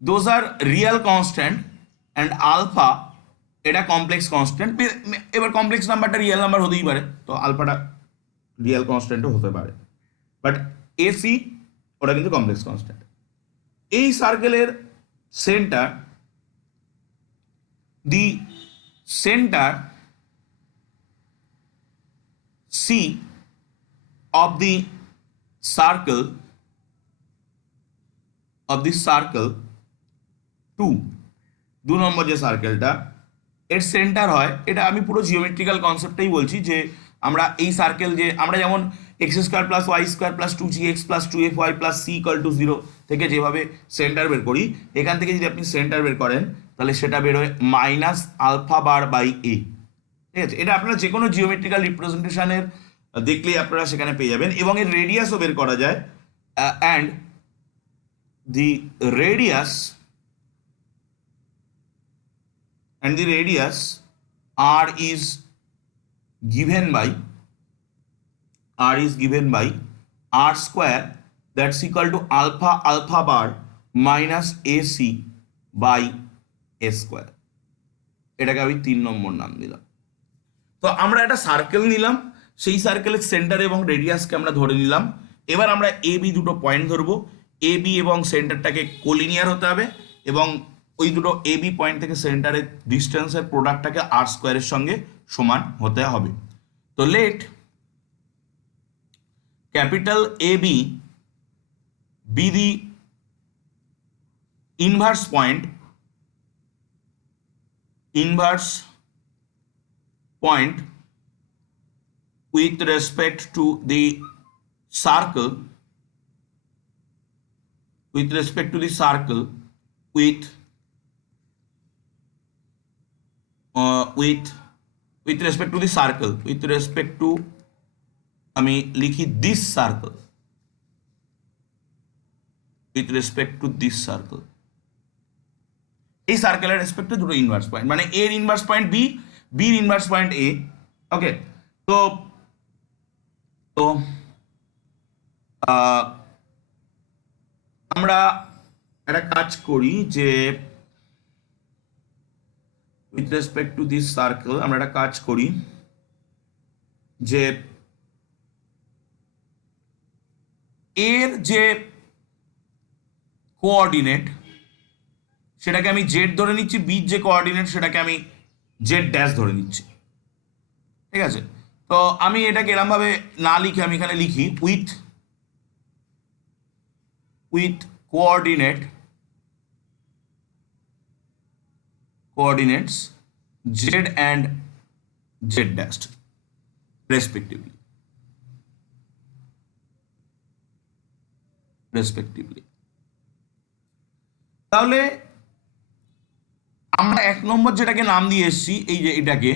those are real constant and alpha এটা কমপ্লেক্স কনস্ট্যান্ট। এবার কমপ্লেক্স নাম্বারটা রিয়েল নাম্বার হতেই পারে, তো আলফাটা রিয়েল কনস্ট্যান্টও হতে পারে, বাট এসি ওটা কিন্তু কমপ্লেক্স কনস্ট্যান্ট। এই সার্কেলের centre, the centre C of the circle 2 নম্বর যে সার্কেলটা এর সেন্টার হয়, এটা আমি পুরো জিওমেট্রিক্যাল কনসেপ্টটাই বলছি, যে আমরা এই সার্কেল যে আমরা যেমন X square plus Y square plus 2gx plus 2fy plus c equal to 0 থেকে যেভাবে সেন্টার বের করি, এখান থেকে যদি আপনি সেন্টার বের করেন তাহলে সেটা বের হয় মাইনাস আলফা বার বাই এ। ঠিক আছে, এটা আপনারা যে কোনো জিওমেট্রিক্যাল রিপ্রেজেন্টেশনের দেখলেই আপনারা সেখানে পেয়ে যাবেন, এবং এর রেডিয়াসও বের করা যায়। And the radius r is given by r square, that's equal to alpha bar minus ac by a square। এটাকে আমি 3 নম্বর নাম দিলাম। তো আমরা একটা সার্কেল নিলাম, সেই সার্কেলের সেন্টার এবং রেডিয়াসকে আমরা ধরে নিলাম। এবার আমরা এ বি দুটো পয়েন্ট ধরবো, এ বি এবং সেন্টারটাকে কোলিনিয়ার হতে হবে, এবং ওই দুটো এ বি পয়েন্ট থেকে সেন্টারের ডিস্টেন্সের প্রোডাক্টটাকে আর স্কোয়ারের সঙ্গে সমান হতে হবে। তো let capital A B B the inverse point with respect to the circle with respect to আমি লিখি this circle, with respect to this circle। এই সার্কেলের রেসপেক্টে দুটো ইনভার্স পয়েন্ট, মানে এর ইনভার্স পয়েন্ট বি, বির ইনভার্স পয়েন্ট এ। ওকে, তো আমরা একটা কাজ করি যে with respect to this circle আমরা একটা কাজ করি যে এর যে কোঅর্ডিনেট সেটাকে আমি জেড ধরে নিচ্ছি, বির যে কোঅর্ডিনেট সেটাকে আমি জেড ড্যাশ ধরে নিচ্ছি। ঠিক আছে, তো আমি এটাকে এরমভাবে না লিখে আমি এখানে লিখি with coordinates Z and z dash respectively. তাহলে আমরা 1 নম্বর যেটাকে নাম দিয়ে এসেছি, এই যে এটাকে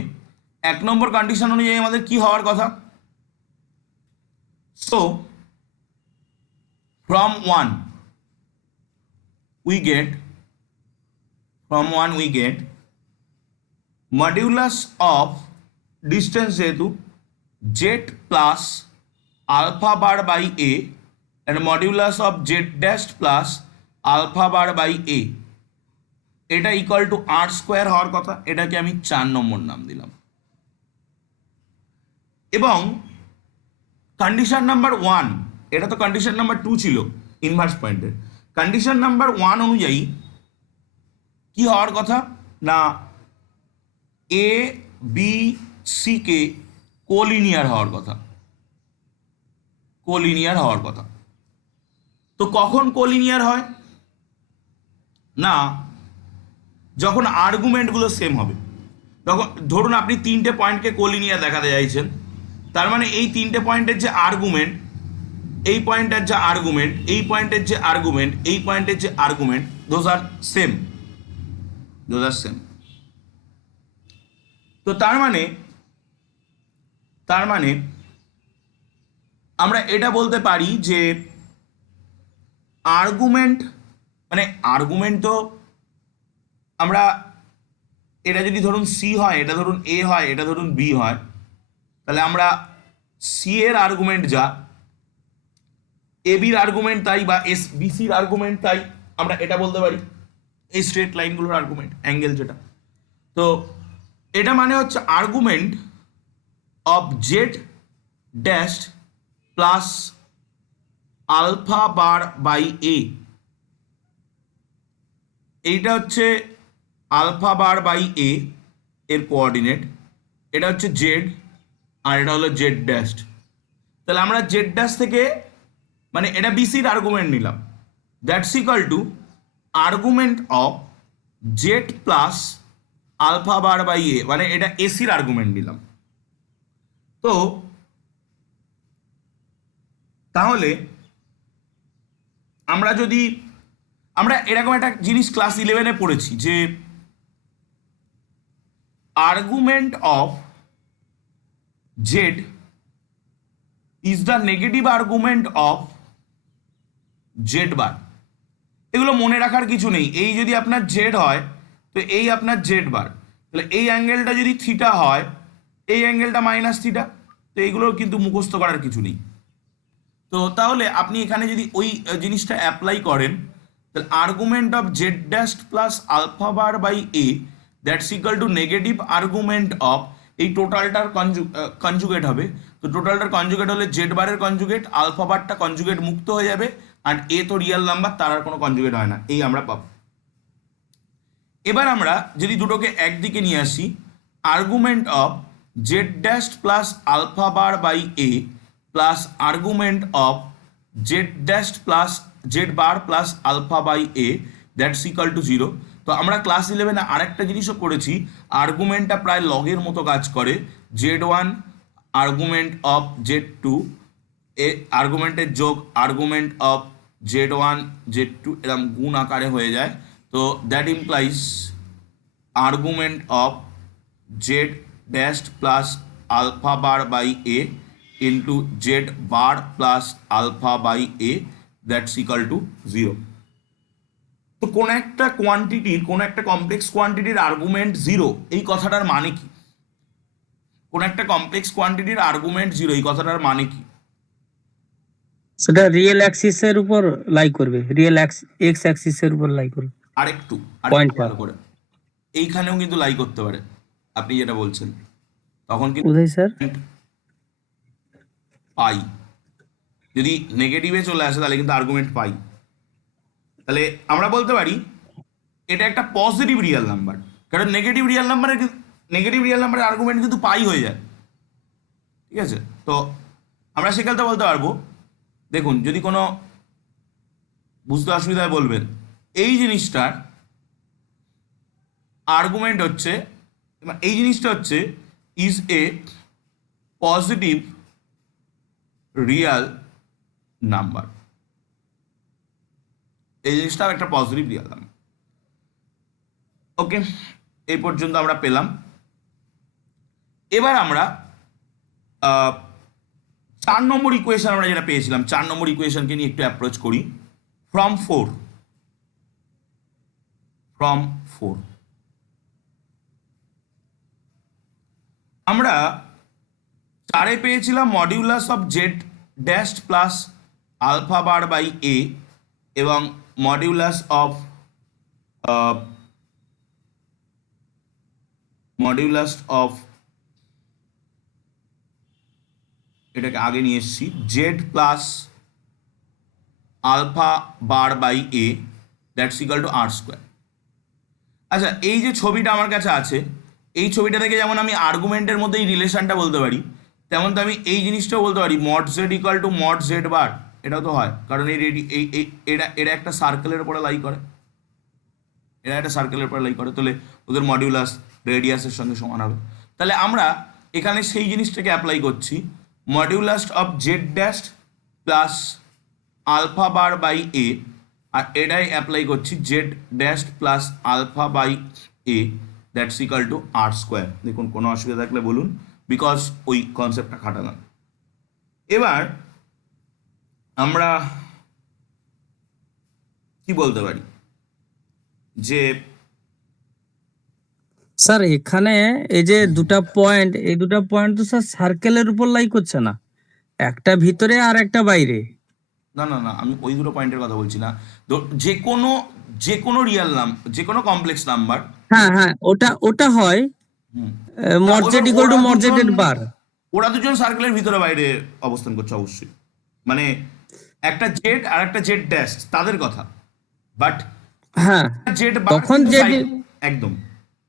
1 নম্বর কন্ডিশন অনুযায়ী আমাদের কি হওয়ার কথা। So from 1 we get modulus of distance যেহেতু z plus alpha bar by a and modulus of z dash plus alpha bar by a, এটা ইকুয়াল টু আর স্কোয়ার হওয়ার কথা। এটাকে আমি 4 নম্বর নাম দিলাম। এবং কন্ডিশন নাম্বার 1, এটা তো কন্ডিশন নাম্বার 2 ছিল ইনভার্স পয়েন্টের। কন্ডিশন নাম্বার 1 অনুযায়ী কি হওয়ার কথা না A B C K collinear হওয়ার কথা, কোলিনিয়ার হওয়ার কথা। তো কখন কোলিনিয়ার হয় না যখন আর্গুমেন্টগুলো সেম হবে। তখন ধরুন আপনি 3টে পয়েন্টকে কোলিনিয়ার দেখাতে চাইছেন, তার মানে এই 3টে পয়েন্টের যে আর্গুমেন্ট, এই পয়েন্টের যে আর্গুমেন্ট, এই পয়েন্টের যে আর্গুমেন্ট, এই পয়েন্টের যে argument, those are same, those are same. তো তার মানে আমরা এটা বলতে পারি যে আর্গুমেন্ট মানে আর্গুমেন্ট তো আমরা এটা যদি ধরুন সি হয়, এটা ধরুন এ হয়, এটা ধরুন বি হয়, তাহলে আমরা সি এর আর্গুমেন্ট যা, এ বির আর্গুমেন্ট তাই, বা এস বি সির আর্গুমেন্ট তাই, আমরা এটা বলতে পারি এই স্ট্রেট লাইনগুলোর আর্গুমেন্ট, অ্যাঙ্গেল যেটা। তো এটা মানে হচ্ছে argument of Z dash plus alpha bar by a, এইটা হচ্ছে আলফা বার বাই এ এর কোঅর্ডিনেট, এটা হচ্ছে জেড আর এটা হলো জেড ড্যাশ। তাহলে আমরা জেড ড্যাশ থেকে মানে এটা বিসির আর্গুমেন্ট নিলাম, that's equal to argument of z plus alpha bar by a, মানে এটা এসির আর্গুমেন্ট নিলাম। তো তাহলে আমরা এরকম একটা জিনিস ক্লাস 11-এ পড়েছি যে argument of z is the negative argument of z bar. এগুলো মনে রাখার কিছু নেই। এই যদি আপনার জেড হয় তো এই আপনার জেড বার, তাহলে এই অ্যাঙ্গেলটা যদি থিটা হয়, এই অ্যাঙ্গেলটা মাইনাস থিটা। তো এইগুলোর কিন্তু মুখস্থ করার কিছু নেই। তো তাহলে আপনি এখানে যদি ওই জিনিসটা অ্যাপ্লাই করেন, তাহলে argument of Z dash plus alpha bar by A that's equal to negative argument of, এই টোটালটার কনজুগেট হবে। তো টোটালটার কনজুগেট হলে জেড বারের কনজুগেট, আলফা বারটা কনজুগেট মুক্ত হয়ে যাবে, আর এ তো রিয়েল নাম্বার, তার আর কোনো কনজুগেট হয় না, এই আমরা পাবো। এবার আমরা যদি দুটোকে একদিকে নিয়ে আসি, argument of Z dash plus alpha bar by A plus argument of Z dash plus Z bar plus alpha by A that's equal to 0। তো আমরা ক্লাস 11-এ আরেকটা জিনিসও করেছি, আর্গুমেন্টটা প্রায় লগের মতো কাজ করে। Z one argument of z two, এ আর্গুমেন্টের যোগ argument of z one Z two এরকম গুণ আকারে হয়ে যায়। তো that implies argument of Z dash plus alpha bar by A into Z bar plus alpha by A that's equal to 0। তো কোন একটা কোয়ান্টিটির, কোন একটা কমপ্লেক্স কোয়ান্টিটির আর্গুমেন্ট 0, এই কথাটার মানে কি? কোন একটা কমপ্লেক্স কোয়ান্টিটির আর্গুমেন্ট 0, এই কথাটার মানে কি? সেটা রিয়েল অ্যাক্সিসের উপর লাই করবে, রিয়েল এক্স অ্যাক্সিসের উপর লাই করবে। আরেকটু পয়েন্টটা ভালো করে, এইখানেও কিন্তু লাই করতে পারে আপনি যেটা বলছেন, তখন কিন্তু কোথায় স্যার? পাই, যদি নেগেটিভে চলে আসে তাহলে কিন্তু আর্গুমেন্ট পাই। তাহলে আমরা বলতে পারি এটা একটা পজিটিভ রিয়েল নাম্বার, কারণ নেগেটিভ রিয়েল নাম্বারের আর্গুমেন্ট কিন্তু পাই হয়ে যায়। ঠিক আছে, তো আমরা সেক্ষেত্রে বলতে পারবো, দেখুন যদি কোনো বুঝতে অসুবিধায় বলবেন, এই জিনিসটার আর্গুমেন্ট হচ্ছে, এই জিনিসটা হচ্ছে is a positive Real number, এই জিনিসটাও একটা পজিটিভ রিয়াল নাম্বার। ওকে, এই পর্যন্ত আমরা পেলাম। এবার আমরা 4 নম্বর ইকুয়েশন আমরা যেটা পেয়েছিলাম, 4 নম্বর ইকুয়েশনকে নিয়ে একটু অ্যাপ্রোচ করি। ফ্রম ফোর আমরা 4-এ পেয়েছিলাম modulus of Z dash plus alpha bar by a এবং মডিউলাস অফ এটাকে আগে নিয়ে এসেছি, z plus alpha bar by A that's equal to R square. আচ্ছা, এই যে ছবিটা আমার কাছে আছে, এই ছবিটা থেকে যেমন আমি আর্গুমেন্টের মধ্যে এই রিলেশনটা বলতে পারি, তেমন তো আমি এই জিনিসটাও বলতে পারি mod z equal to mod z bar. এটাও তো হয়, কারণ এই এটা একটা সার্কেলের উপরে লাই করে, এরা একটা সার্কেলের উপরে লাই করে, তাহলে ওদের মডিউলাস রেডিয়াসের সঙ্গে সমান হবে। তাহলে আমরা এখানে সেই জিনিসটাকে অ্যাপ্লাই করছি, modulus of Z dash plus alpha bar by a, আর এটাই অ্যাপ্লাই করছি z dash plus alpha by A that's equal to R square. দেখুন কোনো অসুবিধা থাকলে বলুন, বিকজ ওই কনসেপ্টটা খাটালাম। এবার আমরা কি বলতে পারি যে স্যার এখানে এই যে দুটা পয়েন্ট, এই দুটা পয়েন্ট তো স্যার সার্কেলের উপর লাই করছে না, একটা ভিতরে আর একটা বাইরে। না না না, আমি ওই দুটো পয়েন্টের কথা বলছি না। যে কোনো রিয়েল যে কোনো কমপ্লেক্স নাম্বার। হ্যাঁ হ্যাঁ, ওটা ওটা হয় mod z equal two mod z এর বার। ওরা দুজন সার্কেলের ভিতরে বাইরে অবস্থান করছে অবশ্যই, মানে একটা জেড আর একটা জেড ড্যাশ তাদের কথা, বাট হ্যাঁ, জেড তখন জেড একদম।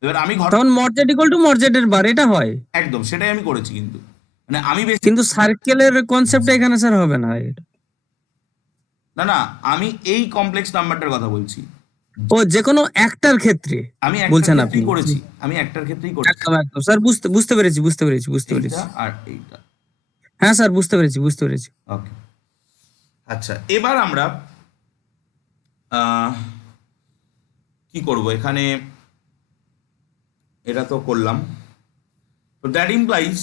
এবার আমি তখন mod z equal two mod z এর বার, এটা হয় একদম সেটাই আমি করেছি, কিন্তু মানে আমি কিন্তু সার্কেলের কনসেপ্টটা এখানে স্যার হবে না। না না, আমি এই কমপ্লেক্স নাম্বারটার কথা বলছি। ও যে কোনো একটার ক্ষেত্রে আমি একটার বলছেন আপনি? ক্ষেত্রেই করেছি, আমি একটার ক্ষেত্রেই করেছি, একদম একদম স্যার, বুঝতে পেরেছি বুঝতে পেরেছি বুঝতে পেরেছি। এইটা আর এইটা। হ্যাঁ স্যার, বুঝতে পেরেছি বুঝতে পেরেছি। ওকে, আচ্ছা এবার আমরা কি করব এখানে, এটা তো করলাম। তো দ্যাট ইমপ্লাইজ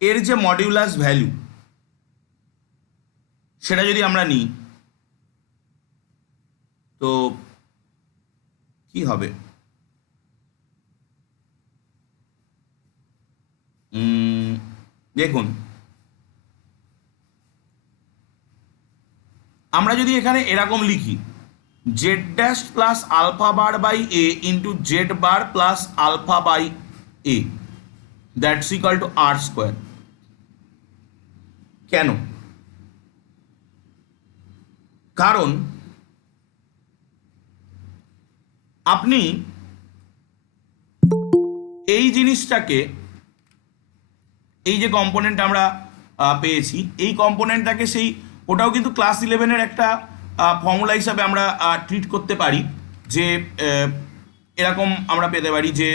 এর যে মডিউলাস ভ্যালু সেটা যদি আমরা নিই তো কি হবে, দেখুন আমরা যদি এখানে এরকম লিখি Z dash plus alpha bar by A into Z bar plus alpha by A that's equal to R square. কেন? কারণ আপনি এই জিনিসটাকে, এই যে কম্পোনেন্ট আমরা পেয়েছি, এই কম্পোনেন্টটাকে সেই ওটাও কিন্তু ক্লাস 11-এর একটা ফর্মুলা হিসাবে আমরা ট্রিট করতে পারি, যে এরকম আমরা পেতে পারি যে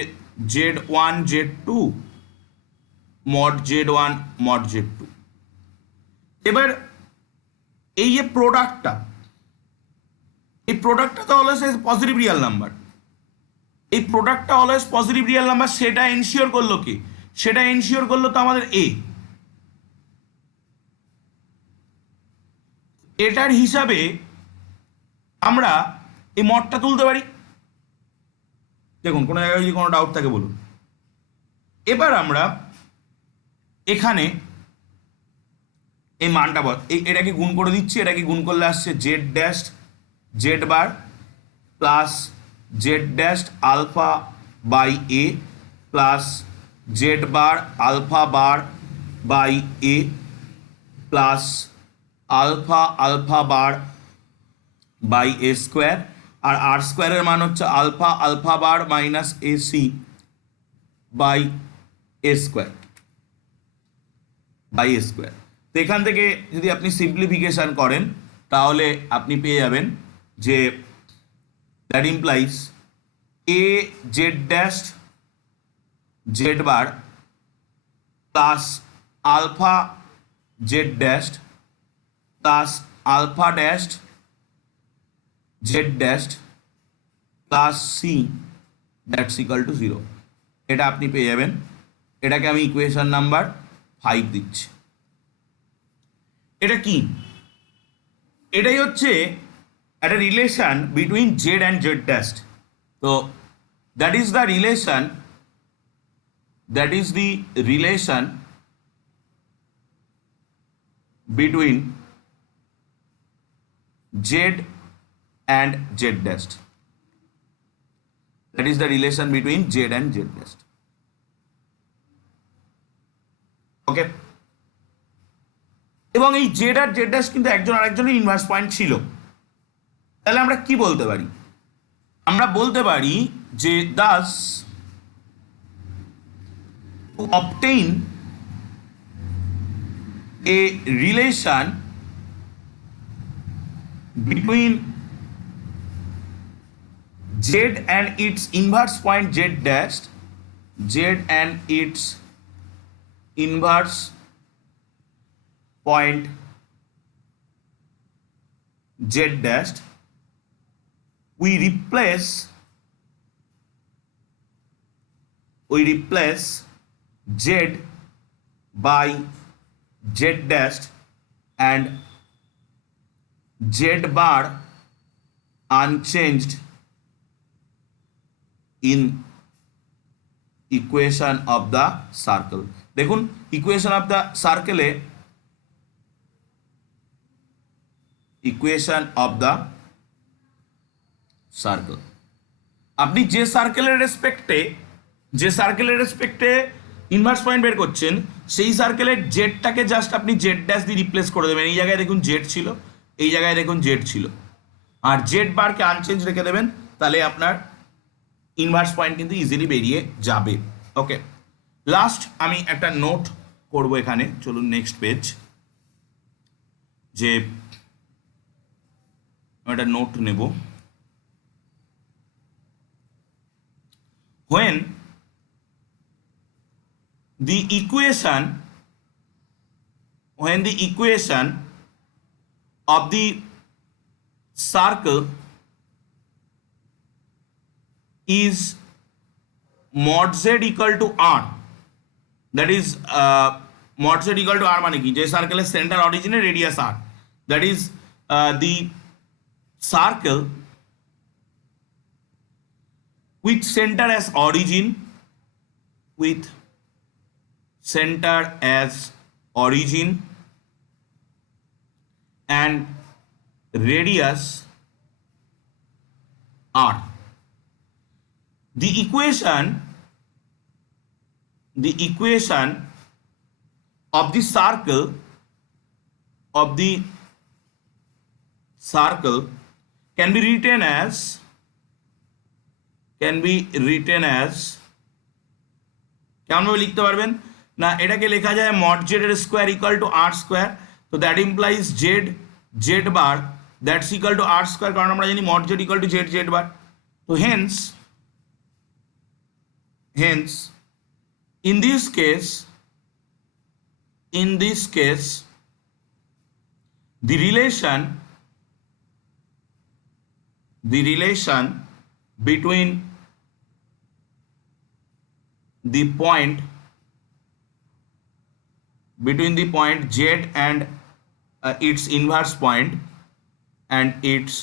Z one Z two mod Z one mod Z two. এবার এই যে প্রোডাক্টটা, এই প্রোডাক্টটা তো অলওয়েজ পজিটিভ রিয়েল নাম্বার, এই প্রোডাক্টটা অলওয়েজ পজিটিভ রিয়েল নাম্বার, সেটা এনশিওর করলো কি? সেটা এনশিওর করলো তো আমাদের এ। এটার হিসাবে আমরা এই মডটা তুলতে পারি। দেখুন কোনো জায়গায় যদি কোনো ডাউট থাকে বলুন। এবার আমরা এখানে এই মানটা এটাকে গুণ করে দিচ্ছি, এটাকে গুণ করলে আসছে z dash Z bar plus z dash alpha by A plus Z bar alpha bar by A plus alpha alpha bar by a square, আর আর স্কোয়ারের মান হচ্ছে alpha alpha bar minus a c by a square by a square. তো এখান থেকে যদি আপনি simplification করেন তাহলে আপনি পেয়ে যাবেন যে that implies A Z dash Z bar plus alpha Z dash plus alpha dash Z dash plus C that's equal to 0। এটা আপনি পেয়ে যাবেন, এটাকে আমি ইকুয়েশন নাম্বার 5 দিচ্ছি। এটা কি? এটাই হচ্ছে একটা relation between z and z dash. তো that is the relation between z and z dash. That is the relation between z and z dash. ওকে, এবং এই জেড আর জেড ড্যাশ কিন্তু একজন আরেকজনের ইনভার্স পয়েন্ট ছিল। তাহলে আমরা কি বলতে পারি? আমরা বলতে পারি যে Das to obtain a relation between z and its inverse point z dash, z and its inverse point z dash, we replace z by z dash and z bar unchanged in equation of the circle. দেখুন equation of the সার্কেলে equation of the circle, আপনি যে সার্কেলের রেসপেক্টে inverse point বের করছেন সেই সার্কেলের জেডটাকে just আপনি জেড ড্যাশ দিয়ে রিপ্লেস করে দেবেন। এই জায়গায় দেখুন জেড ছিল, এই জায়গায় দেখুন জেড ছিল, আর জেড বারকে আনচেঞ্জ রেখে দেবেন, তাহলে আপনার ইনভার্স পয়েন্ট কিন্তু ইজিলি বেরিয়ে যাবে। ওকে, লাস্ট আমি একটা নোট করব এখানে, চলুন নেক্সট পেজ, যে একটা নোট নেব। when the equation of the circle is mod z equal to r, that is mod z equal to r মানে কি, যে সার্কেলের সেন্টার অরিজিনের radius r, that is the circle with center as origin, and radius r. The equation of the circle can be written as কেমন ভাবে লিখতে পারবেন না, এটাকে লেখা যায় মড জেড এর square equal to R square, তো that implies z bar that's equal to R square, কারণ আমরা জানি mod z equal to z bar. তো hence in this case the relation between the point z and its inverse point and its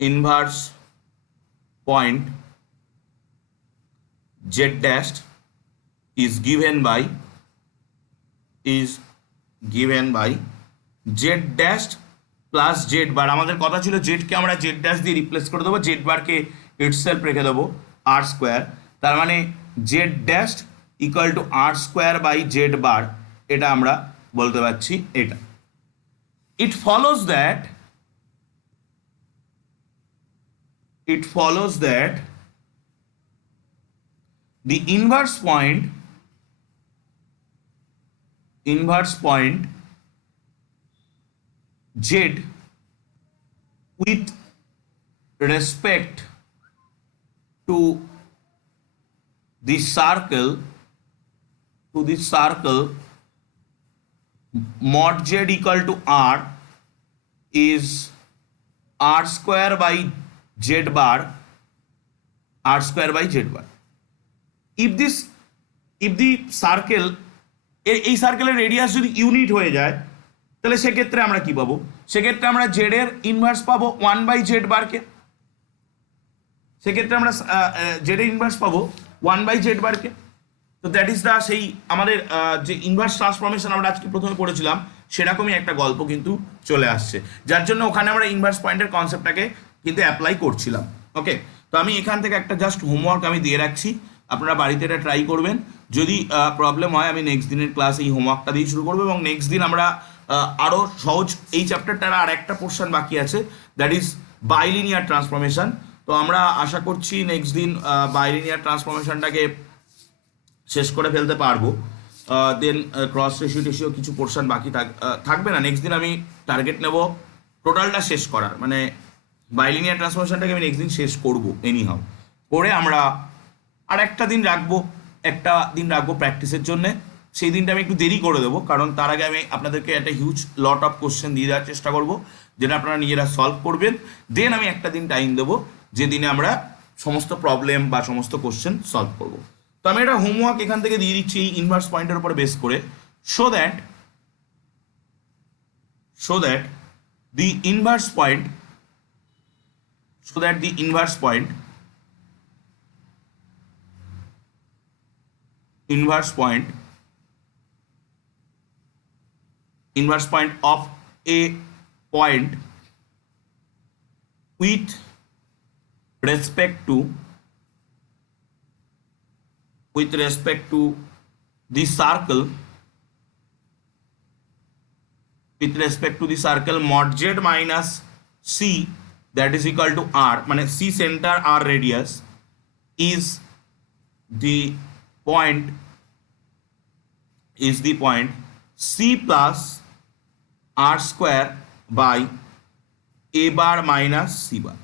inverse point z dash is given by z dash plus Z bar. আমাদের কথা ছিল জেডকে আমরা Z dash দিয়ে replace করে দেবো, Z বারকে itself রেখে দেবো আর square, তার মানে z dash equal to R square by z bar, এটা আমরা বলতে পারছি এটা। It follows that the inverse point z with respect to the circle mod z equal to r is r square by z bar, if the circle এই সার্কেলের radius যদি unit হয়ে যায় তাহলে সেক্ষেত্রে আমরা কি পাবো, সেক্ষেত্রে আমরা জেড এর ইনভার্স পাবো 1/z বারকে, সেক্ষেত্রে আমরা জেড এর ইনভার্স পাবো 1/z বারকে। তো দ্যাট ইজ দ্য সেই আমাদের যে ইনভার্স ট্রান্সফরমেশন আমরা আজকে প্রথমে পড়েছিলাম সেরকমই একটা গল্প কিন্তু চলে আসছে, যার জন্য ওখানে আমরা ইনভার্স পয়েন্টের কনসেপ্টটাকে কিন্তু অ্যাপ্লাই করছিলাম। ওকে, তো আমি এখান থেকে একটা জাস্ট হোমওয়ার্ক আমি দিয়ে রাখছি, আপনারা বাড়িতে এটা ট্রাই করবেন। যদি প্রবলেম হয় আমি নেক্সট দিনের ক্লাস এই হোমওয়ার্কটা দিয়ে শুরু করবো, এবং নেক্সট দিন আমরা আরও সহজ এই চ্যাপ্টারটার আর একটা পোর্শন বাকি আছে, দ্যাট ইজ বাইলিনিয়ার ট্রান্সফরমেশন। তো আমরা আশা করছি নেক্সট দিন বাইলিনিয়ার ট্রান্সফরমেশনটাকে শেষ করে ফেলতে পারবো। দেন ক্রস রেশিও টেশিও কিছু পোর্শন বাকি থাকবে না। নেক্সট দিন আমি টার্গেট নেব টোটালটা শেষ করার, মানে বাইলিনিয়ার ট্রান্সফরমেশনটাকে আমি নেক্সট দিন শেষ করবো এনিহাউ। করে আমরা আর একটা দিন রাখবো প্র্যাকটিসের জন্যে। সেই দিনটা আমি একটু দেরি করে দেবো, কারণ তার আগে আমি আপনাদেরকে একটা হিউজ লট অফ কোশ্চেন দিয়ে দেওয়ার চেষ্টা করব, যেটা আপনারা নিজেরা সলভ করবেন। দেন আমি একটা দিন টাইম দেবো যে দিনে আমরা সমস্ত প্রবলেম বা সমস্ত কোশ্চেন সলভ করব। তো আমি একটা হোমওয়ার্ক এখান থেকে দিয়ে দিচ্ছি এই ইনভার্স পয়েন্টের উপরে বেস করে, so that the inverse point of a point with respect to the circle mod z minus c that is equal to r, মানে c center r radius is the point c plus r square by a bar minus c bar।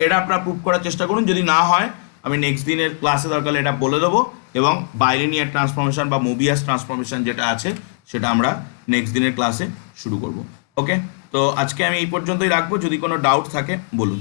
এটা আপনারা prove করার চেষ্টা করুন, যদি না হয় আমি নেক্সট দিনের ক্লাসে দরকার এটা বলে দেবো, এবং বাইলিনিয়ার ট্রান্সফরমেশন বা মোবিয়াস ট্রান্সফরমেশন যেটা আছে সেটা আমরা নেক্সট দিনের ক্লাসে শুরু করব। ওকে, তো আজকে আমি এই পর্যন্তই রাখবো, যদি কোনো ডাউট থাকে বলুন।